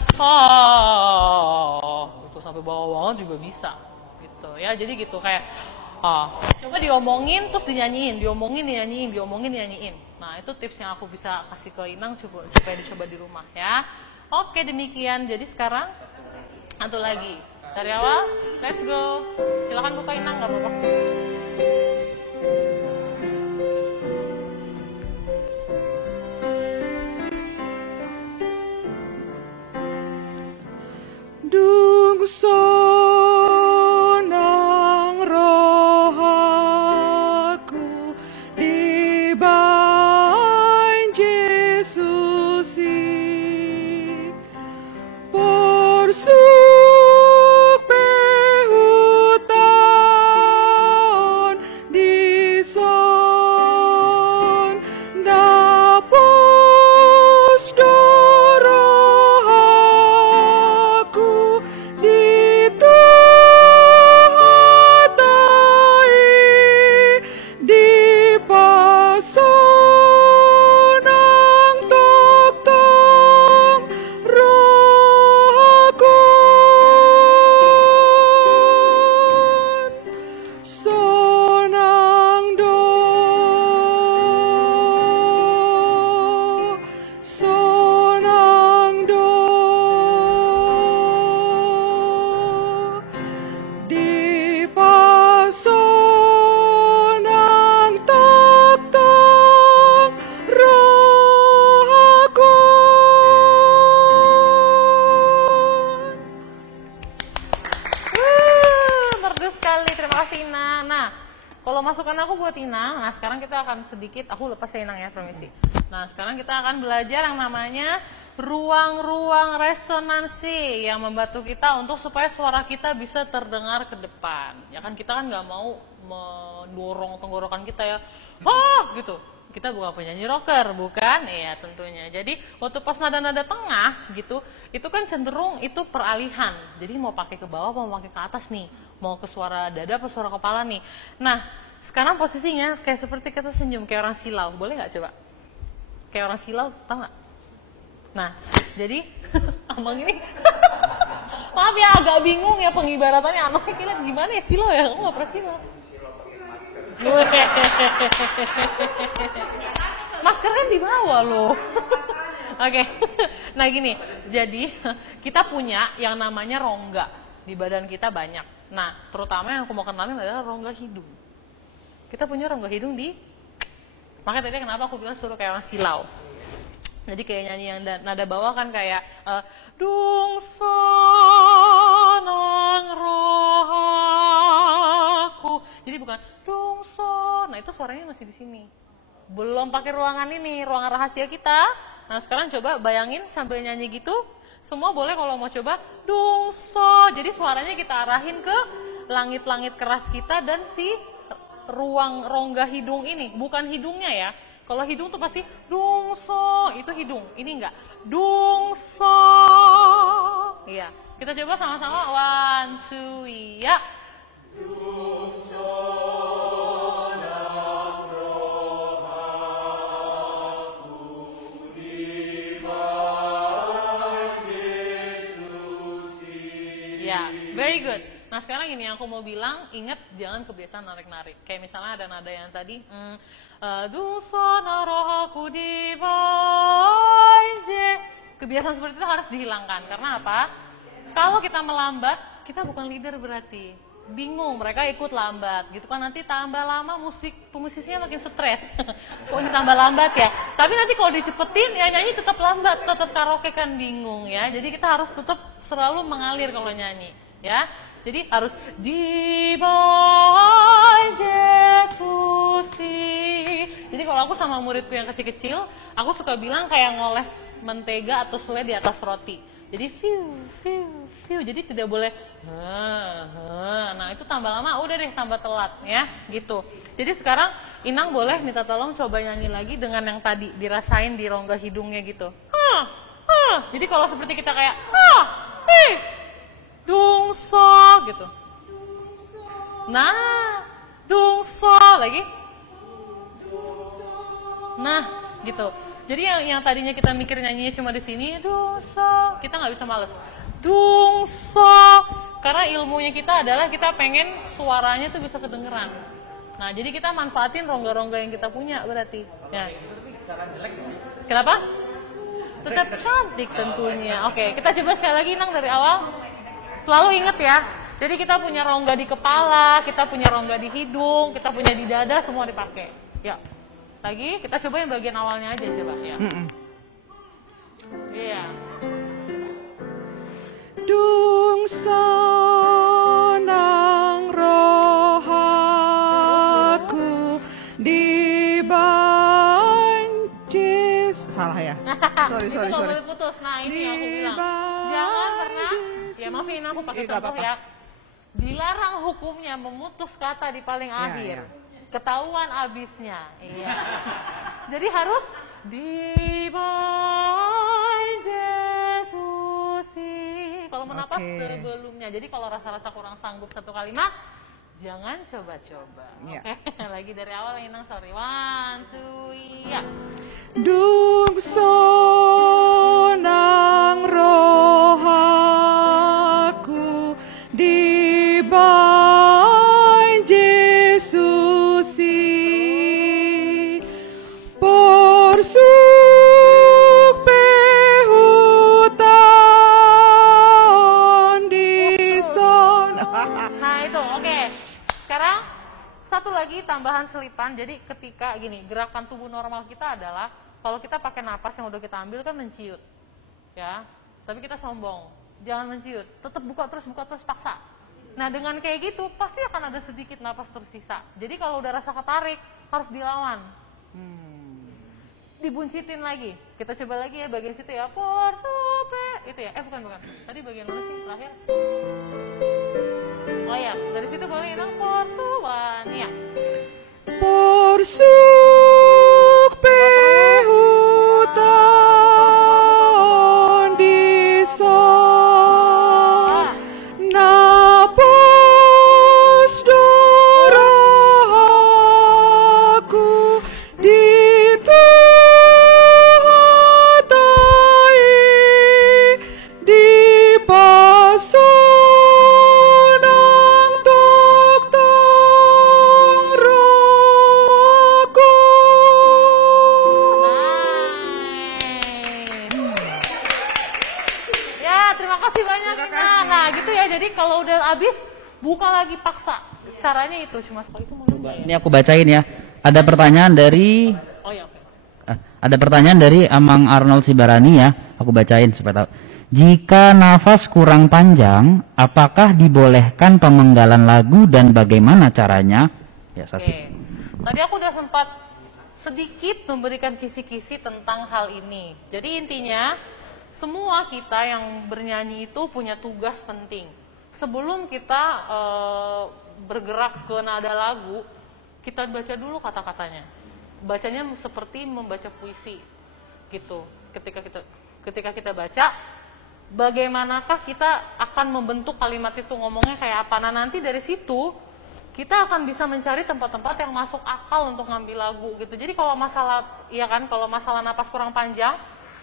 Itu sampai bawah banget juga bisa. Gitu ya. Jadi gitu kayak coba diomongin terus dinyanyiin, diomongin dinyanyiin. Nah itu tips yang aku bisa kasih ke Inang supaya dicoba di rumah ya. Oke demikian, jadi sekarang satu lagi dari awal, let's go. Silakan buka Inang, nggak apa-apa. Masukan aku buat Inang. Nah sekarang kita akan sedikit, aku lepas ya Inang ya, permisi. Nah sekarang kita akan belajar yang namanya ruang-ruang resonansi yang membantu kita untuk supaya suara kita bisa terdengar ke depan. Ya kan kita kan nggak mau mendorong tenggorokan kita ya, gitu. Kita bukan penyanyi rocker, bukan? Iya tentunya. Jadi waktu pas nada-nada tengah gitu, itu kan cenderung itu peralihan. Jadi mau pakai ke bawah, mau pakai ke atas nih, mau ke suara dada atau suara kepala nih. Nah sekarang posisinya kayak seperti kita senyum, kayak orang silau. Boleh nggak coba? Kayak orang silau, tau nggak? Nah, jadi Amang ini, maaf ya agak bingung ya pengibaratannya. Amang kira gimana ya silau ya? Kamu nggak pernah silau? Maskernya di bawah loh. Oke. Nah gini, jadi kita punya yang namanya rongga di badan kita banyak. Nah, terutama yang aku mau kenalin adalah rongga hidung. Kita punya rongga hidung makanya tadi kenapa aku bilang suruh kayak orang silau. Jadi kayak nyanyi yang nada bawah kan kayak dung sonang rohaku. Jadi bukan dung son. Nah itu suaranya masih di sini. Belum pakai ruangan ini, ruangan rahasia kita. Nah sekarang coba bayangin sambil nyanyi gitu. Semua boleh kalau mau coba dung so. Jadi suaranya kita arahin ke langit-langit keras kita dan si ruang rongga hidung ini, bukan hidungnya ya. Kalau hidung tuh pasti dung so, itu hidung. Ini enggak. Dung so. Iya. Kita coba sama-sama 1 2 ya. Dung so nang rohaku di bawah Yesus. Ya, very good. Nah sekarang ini yang aku mau bilang, ingat jangan kebiasaan narik-narik. Kayak misalnya ada nada yang tadi, Dusana rohaku dibaje. Kebiasaan seperti itu harus dihilangkan. Karena apa? Kalau kita melambat, kita bukan leader berarti. Bingung, mereka ikut lambat gitu kan, nanti tambah lama pemusisinya makin stres. Kok ini tambah lambat ya? Tapi nanti kalau dicepetin ya nyanyi tetap lambat, tetap karaoke kan bingung ya. Jadi kita harus tetap selalu mengalir kalau nyanyi ya. Jadi harus di Jesusi. Jadi kalau aku sama muridku yang kecil-kecil, aku suka bilang kayak ngoles mentega atau selai di atas roti. Jadi fiu, jadi tidak boleh nah itu tambah lama udah deh tambah telat ya gitu. Jadi sekarang Inang boleh minta tolong coba nyanyi lagi dengan yang tadi dirasain di rongga hidungnya gitu. Jadi kalau seperti kita kayak dungso gitu. Nah, dungso lagi. Nah, gitu. Jadi yang tadinya kita mikir nyanyinya cuma di sini, dungso, kita nggak bisa males. Dungso, karena ilmunya kita adalah kita pengen suaranya tuh bisa kedengeran. Nah, jadi kita manfaatin rongga-rongga yang kita punya berarti. Ya. Kenapa? Tetap cantik tentunya. Oke, kita coba sekali lagi Nang dari awal. Selalu ingat ya. Jadi kita punya rongga di kepala, kita punya rongga di hidung, kita punya di dada, semua dipakai. Ya. Lagi, kita coba yang bagian awalnya aja coba ya. Iya. Dungso nang rohaku di bancis. Salah ya? Sorry. Itu nggak boleh putus. Nah ini yang aku bilang. Jangan pernah, ya maafin aku pakai contoh ya. Dilarang hukumnya memutus kata di paling akhir. Ya. Ketahuan abisnya. Iya. Jadi harus di Jesusi. Kalau menapas sebelumnya. Jadi kalau rasa-rasa kurang sanggup satu kalimat, jangan coba-coba. Ya. Oke, lagi dari awal Inang, sorry. 1, 2, ya. Dungso nang rohaku di Jesusi porsuk pehutan di son. Nah itu, oke. Sekarang satu lagi tambahan selipan. Jadi ketika gini, gerakan tubuh normal kita adalah kalau kita pakai napas yang udah kita ambil kan menciut, ya. Tapi kita sombong, jangan menciut. Tetap buka terus paksa. Nah dengan kayak gitu pasti akan ada sedikit napas tersisa. Jadi kalau udah rasa ketarik harus dilawan. Dibuncitin lagi. Kita coba lagi ya bagian situ ya. Porsupe. Itu ya. Bukan. Tadi bagian mana sih terakhir? Oh ya, dari situ boleh Inang porsuan. Ya. Porsuk pehutan di son napas doraku dituhatai di pasonang toktong roku. Ya, terima kasih banyak Inang. Nah, gitu ya. Jadi kalau udah habis, buka lagi paksa. Caranya itu cuma sekali itu mau nyoba ya. Ini aku bacain ya. Ada pertanyaan dari Oh ya, oke. ada pertanyaan dari Amang Arnold Sibarani ya. Aku bacain supaya tahu. Jika nafas kurang panjang, apakah dibolehkan pemenggalan lagu dan bagaimana caranya? Ya, Sasi. Oke. Tadi aku udah sempat sedikit memberikan kisi-kisi tentang hal ini. Jadi intinya, semua kita yang bernyanyi itu punya tugas penting. Sebelum kita bergerak ke nada lagu, kita baca dulu kata-katanya. Bacanya seperti membaca puisi, gitu. Ketika kita baca, bagaimanakah kita akan membentuk kalimat itu, ngomongnya kayak apa. Nah nanti dari situ kita akan bisa mencari tempat-tempat yang masuk akal untuk ngambil lagu gitu. Jadi kalau masalah, ya kan, kalau masalah napas kurang panjang,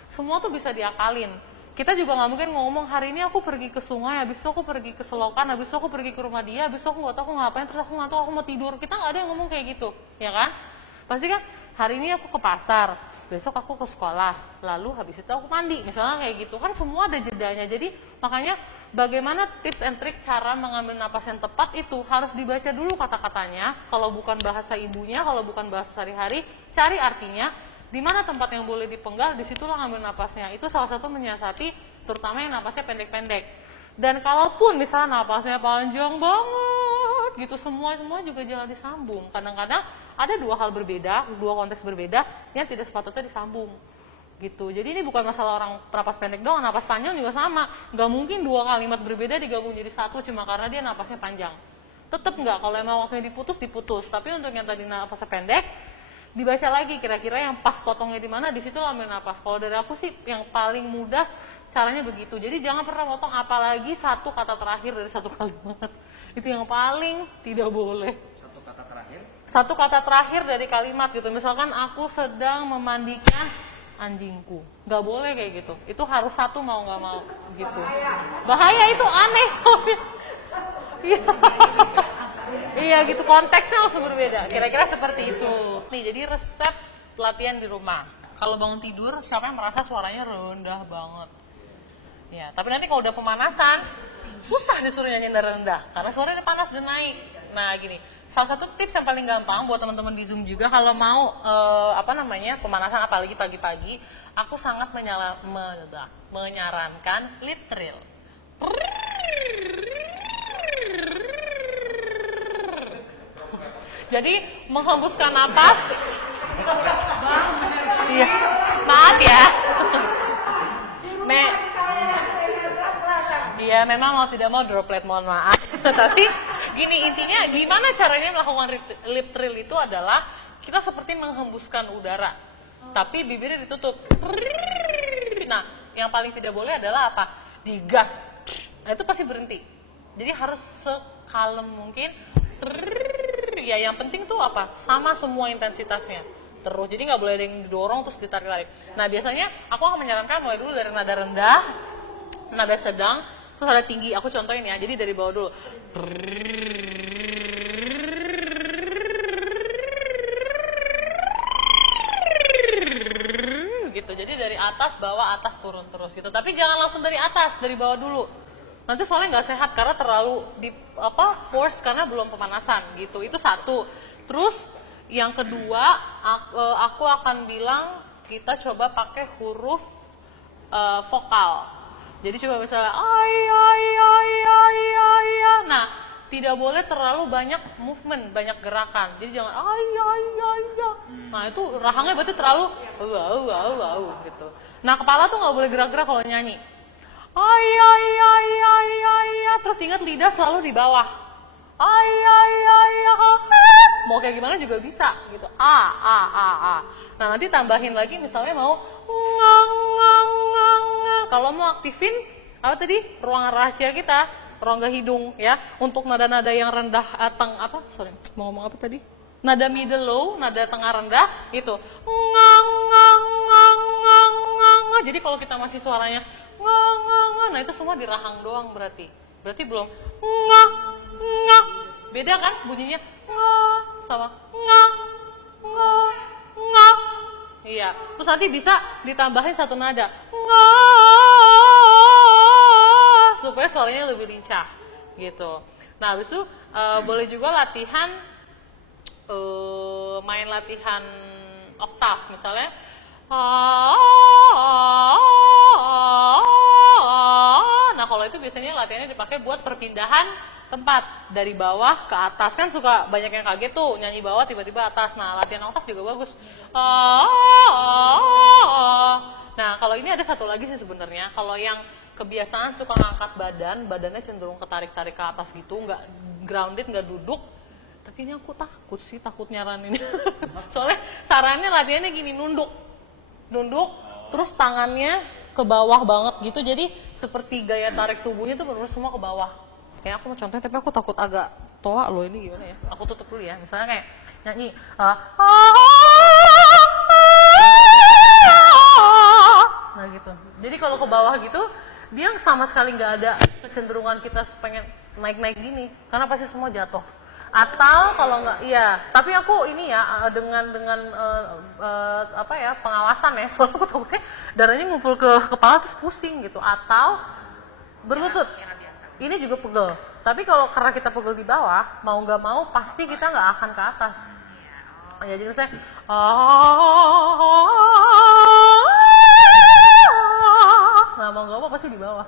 semua tuh bisa diakalin. kita juga nggak mungkin ngomong hari ini aku pergi ke sungai, habis itu aku pergi ke selokan, habis itu aku pergi ke rumah dia, habis itu aku nggak tahu aku ngapain, terus aku nggak tahu aku mau tidur. Kita nggak ada yang ngomong kayak gitu, ya kan? Pasti kan hari ini aku ke pasar, besok aku ke sekolah, lalu habis itu aku mandi, misalnya kayak gitu. Kan semua ada jedanya. Jadi makanya bagaimana tips and trick cara mengambil napas yang tepat itu harus dibaca dulu kata-katanya. Kalau bukan bahasa ibunya, kalau bukan bahasa sehari-hari, cari artinya. Di mana tempat yang boleh dipenggal, disitulah ngambil napasnya. Itu salah satu menyiasati, terutama yang napasnya pendek-pendek. Dan kalaupun misalnya napasnya panjang banget, gitu semua juga jangan disambung. Kadang-kadang ada dua hal berbeda, dua konteks berbeda yang tidak sepatutnya disambung. Gitu. Jadi ini bukan masalah orang napas pendek doang, napas panjang juga sama. Gak mungkin dua kalimat berbeda digabung jadi satu cuma karena dia napasnya panjang. Tetep nggak, kalau emang waktunya diputus. Tapi untuk yang tadi napasnya pendek, dibaca lagi kira-kira yang pas potongnya di mana, di situ ambil napas. Kalau dari aku sih yang paling mudah caranya begitu. Jadi jangan pernah potong apalagi satu kata terakhir dari satu kalimat. Itu yang paling tidak boleh. Satu kata terakhir dari kalimat gitu. Misalkan aku sedang memandikan anjingku. Nggak boleh kayak gitu. Itu harus satu mau nggak mau gitu. Bahaya itu, aneh soalnya. Iya gitu, konteksnya langsung berbeda. Kira-kira seperti itu. Nih, jadi resep latihan di rumah. Kalau bangun tidur, siapa yang merasa suaranya rendah banget? Ya, tapi nanti kalau udah pemanasan, susah disuruh nyanyi rendah karena suaranya panas dan naik. Nah, gini. Salah satu tips yang paling gampang buat teman-teman di Zoom juga kalau mau pemanasan apalagi pagi-pagi, aku sangat menyarankan lip trill. Jadi menghembuskan napas. Iya. Maaf ya. Iya, memang mau tidak mau droplet, mohon maaf. Tapi gini, intinya gimana caranya melakukan lip trill itu adalah kita seperti menghembuskan udara, tapi bibirnya ditutup. Nah, yang paling tidak boleh adalah apa? Digas. Nah, itu pasti berhenti. Jadi harus sekalem mungkin. Ya, yang penting tuh apa? Sama semua intensitasnya. Terus, jadi nggak boleh ada yang didorong terus ditarik-tarik. Nah, biasanya aku akan menyarankan mulai dulu dari nada rendah, nada sedang, terus ada tinggi. Aku contohin ya, jadi dari bawah dulu. Gitu, jadi dari atas, bawah, atas, turun terus gitu. Tapi jangan langsung dari atas, dari bawah dulu. Nanti soalnya nggak sehat karena terlalu force karena belum pemanasan gitu. Itu satu. Terus yang kedua, aku akan bilang kita coba pakai huruf vokal. Jadi coba misalnya ay. Nah, tidak boleh terlalu banyak movement, banyak gerakan. Jadi jangan ay. Nah, itu rahangnya berarti terlalu gitu. Nah, kepala tuh nggak boleh gerak-gerak kalau nyanyi. Ay. Terus ingat lidah selalu di bawah. Ay. Mau kayak gimana juga bisa gitu. A. Nah, nanti tambahin lagi misalnya mau kalau mau aktifin apa tadi? Ruangan rahasia kita, rongga hidung ya. Untuk nada-nada yang rendah mau ngomong apa tadi? Nada middle low, nada tengah rendah itu. Jadi kalau kita masih suaranya nah itu semua di rahang doang berarti belum beda kan bunyinya sama iya. Terus nanti bisa ditambahin satu nada supaya suaranya lebih lincah gitu. Nah, habis itu boleh juga latihan main latihan oktav misalnya. Nah, kalau itu biasanya latihannya dipakai buat perpindahan tempat dari bawah ke atas. Kan suka banyak yang kaget tuh nyanyi bawah tiba-tiba atas. Nah, latihan oktav juga bagus. Nah, kalau ini ada satu lagi sih sebenarnya. Kalau yang kebiasaan suka ngangkat badannya cenderung ketarik-tarik ke atas gitu, nggak grounded, nggak duduk. Tapi ini aku takut nyaranin. Soalnya sarannya latihannya gini, nunduk, terus tangannya ke bawah banget gitu, jadi seperti gaya tarik tubuhnya tuh benar semua ke bawah. Kayak aku mau contohnya, tapi aku takut agak toa loh, ini gimana ya? Aku tutup dulu ya, misalnya kayak nyanyi. Nah gitu. Jadi kalau ke bawah gitu, dia sama sekali nggak ada kecenderungan kita pengen naik-naik gini, karena pasti semua jatuh. Atau kalau nggak, iya. Tapi aku ini ya dengan apa ya pengawasan ya, soalnya aku takutnya darahnya ngumpul ke kepala terus pusing gitu. Atau berlutut. Ini juga pegel. Tapi kalau karena kita pegel di bawah, mau nggak mau pasti kita nggak akan ke atas. Ya jadi saya nah mau nggak mau pasti di bawah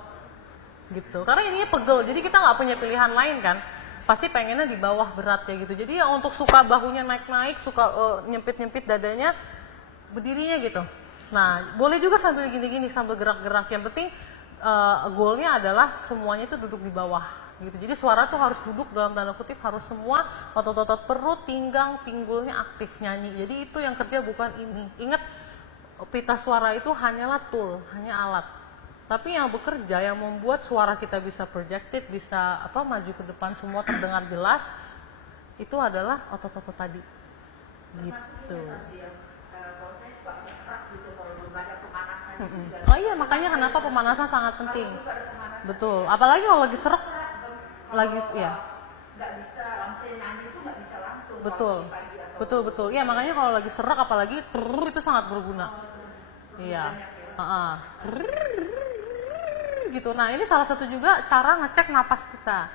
gitu. Karena ininya pegel, jadi kita nggak punya pilihan lain kan. Pasti pengennya di bawah berat ya gitu. Jadi yang untuk suka bahunya naik-naik, suka nyempit-nyempit dadanya, berdirinya gitu. Nah boleh juga sambil gini-gini, sambil gerak-gerak. Yang penting goalnya adalah semuanya itu duduk di bawah gitu. Jadi suara tuh harus duduk dalam tanda kutip, harus semua otot-otot perut, pinggang, pinggulnya aktif nyanyi. Jadi itu yang kerja bukan ini. Ingat, pita suara itu hanyalah tool, hanya alat. Tapi yang bekerja, yang membuat suara kita bisa projected, bisa maju ke depan, semua terdengar jelas, itu adalah otot-otot tadi. Gitu. Oh iya, makanya kenapa pemanasan sangat penting. Betul. Apalagi kalau lagi serak, ya. Nggak bisa langsung nyanyi itu nggak bisa langsung. Betul. Iya, makanya kalau lagi serak apalagi itu sangat berguna. Iya. Gitu. Nah ini salah satu juga cara ngecek napas kita.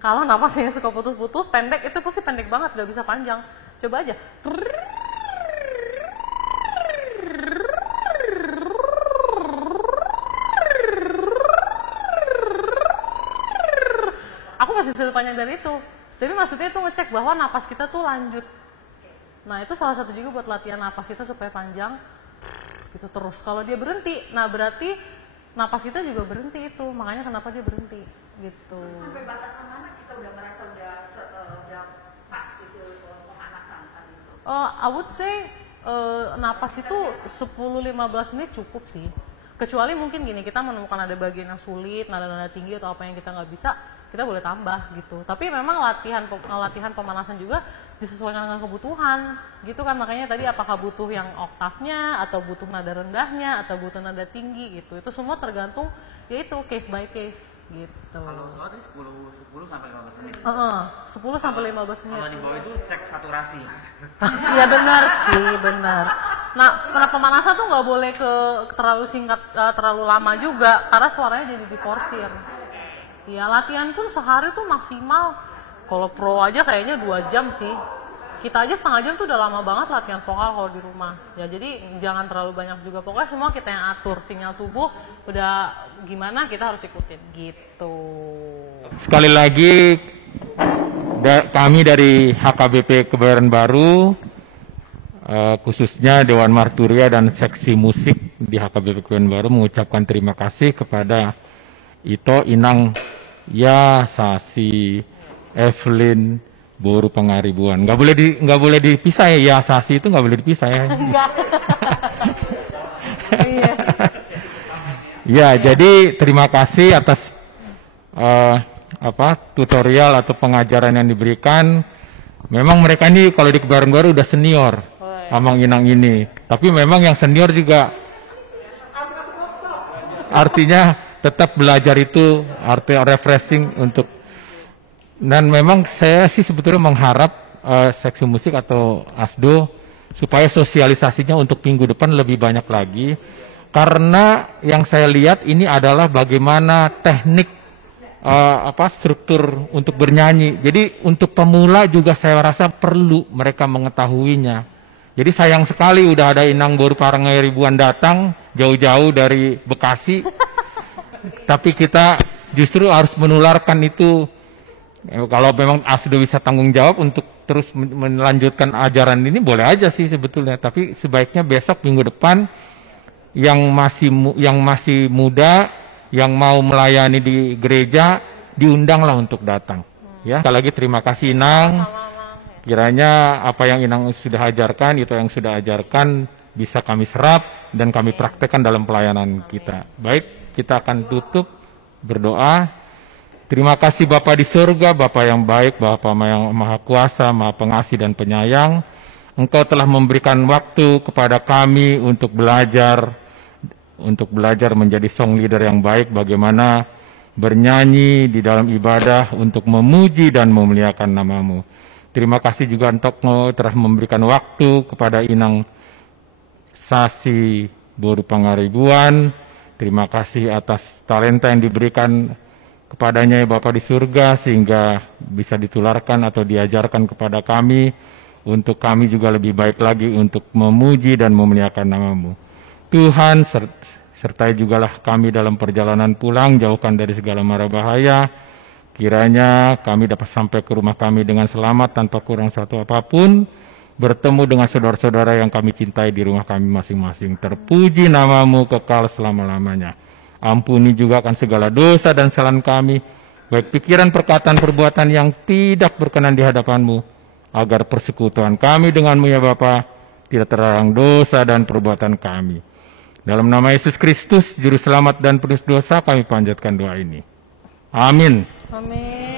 Kalau napasnya suka putus-putus, pendek, itu pasti pendek banget, nggak bisa panjang. Coba aja. Aku masih sulit panjang dari itu. Tapi maksudnya itu ngecek bahwa napas kita tuh lanjut. Nah itu salah satu juga buat latihan napas kita supaya panjang. Gitu terus. Kalau dia berhenti, nah berarti napas kita juga berhenti itu. Makanya kenapa dia berhenti. Gitu. Sampai batasan mana kita udah merasa udah pas gitu pemanasan tadi itu? I would say napas itu 10-15 menit cukup sih. Kecuali mungkin gini, kita menemukan ada bagian yang sulit, nada-nada tinggi atau apa yang kita nggak bisa, kita boleh tambah gitu. Tapi memang latihan pemanasan juga disesuaikan dengan kebutuhan gitu kan. Makanya tadi apakah butuh yang oktavnya atau butuh nada rendahnya atau butuh nada tinggi gitu. Itu semua tergantung yaitu case by case gitu. Kalau sholat ini 10 sampai 15 menit. 10 sampai 15 menit. Kalau di bawah itu cek saturasi. Iya benar sih, benar. Nah, karena pemanasan tuh nggak boleh terlalu singkat, terlalu lama juga, karena suaranya jadi diforsir. Ya latihan pun sehari tuh maksimal, kalau pro aja kayaknya 2 jam sih. Kita aja setengah jam tuh udah lama banget latihan vokal kalau di rumah. Ya jadi jangan terlalu banyak juga, pokoknya semua kita yang atur. Sinyal tubuh udah gimana kita harus ikutin gitu. Sekali lagi kami dari HKBP Kebayoran Baru, khususnya Dewan Marturia dan seksi musik di HKBP Kebayoran Baru mengucapkan terima kasih kepada Ito, Inang, Sasi, Evelyn, Boru Pangaribuan. Nggak boleh dipisah ya, Sasi itu nggak boleh dipisah ya. Ya, jadi terima kasih atas tutorial atau pengajaran yang diberikan. Memang mereka ini kalau di Kebayoran Baru udah senior, Amang Inang ini. Tapi memang yang senior juga artinya tetap belajar itu artinya refreshing untuk. Dan memang saya sih sebetulnya mengharap seksi musik atau ASDO supaya sosialisasinya untuk minggu depan lebih banyak lagi. Karena yang saya lihat ini adalah bagaimana teknik struktur untuk bernyanyi. Jadi untuk pemula juga saya rasa perlu mereka mengetahuinya. Jadi sayang sekali udah ada Inang Boru Pangaribuan datang jauh-jauh dari Bekasi. Tapi kita justru harus menularkan itu. Kalau memang ASDO bisa tanggung jawab untuk terus melanjutkan ajaran ini, boleh aja sih sebetulnya. Tapi sebaiknya besok minggu depan yang masih muda, yang mau melayani di gereja, diundanglah untuk datang. Ya, sekali lagi terima kasih Inang. Kiranya apa yang Inang sudah ajarkan, itu yang sudah ajarkan bisa kami serap dan kami praktekkan dalam pelayanan kita. Baik, kita akan tutup berdoa. Terima kasih Bapa di surga, Bapa yang baik, Bapa yang maha kuasa, maha pengasih dan penyayang. Engkau telah memberikan waktu kepada kami untuk belajar untuk belajar menjadi song leader yang baik, bagaimana bernyanyi di dalam ibadah untuk memuji dan memuliakan nama-Mu. Terima kasih juga untuk telah memberikan waktu kepada Inang Sasi Boru Pangaribuan. Terima kasih atas talenta yang diberikan kepadanya ya Bapa di surga, sehingga bisa ditularkan atau diajarkan kepada kami, untuk kami juga lebih baik lagi untuk memuji dan memuliakan nama-Mu. Tuhan, sertai jugalah kami dalam perjalanan pulang, jauhkan dari segala mara bahaya. Kiranya kami dapat sampai ke rumah kami dengan selamat tanpa kurang satu apapun, bertemu dengan saudara-saudara yang kami cintai di rumah kami masing-masing. Terpuji nama-Mu kekal selama-lamanya. Ampuni juga akan segala dosa dan kesalahan kami, baik pikiran, perkataan, perbuatan yang tidak berkenan di hadapan-Mu, agar persekutuan kami dengan-Mu ya Bapa tidak terhalang dosa dan perbuatan kami. Dalam nama Yesus Kristus, Juru Selamat dan Penebus dosa, kami panjatkan doa ini. Amin. Amin.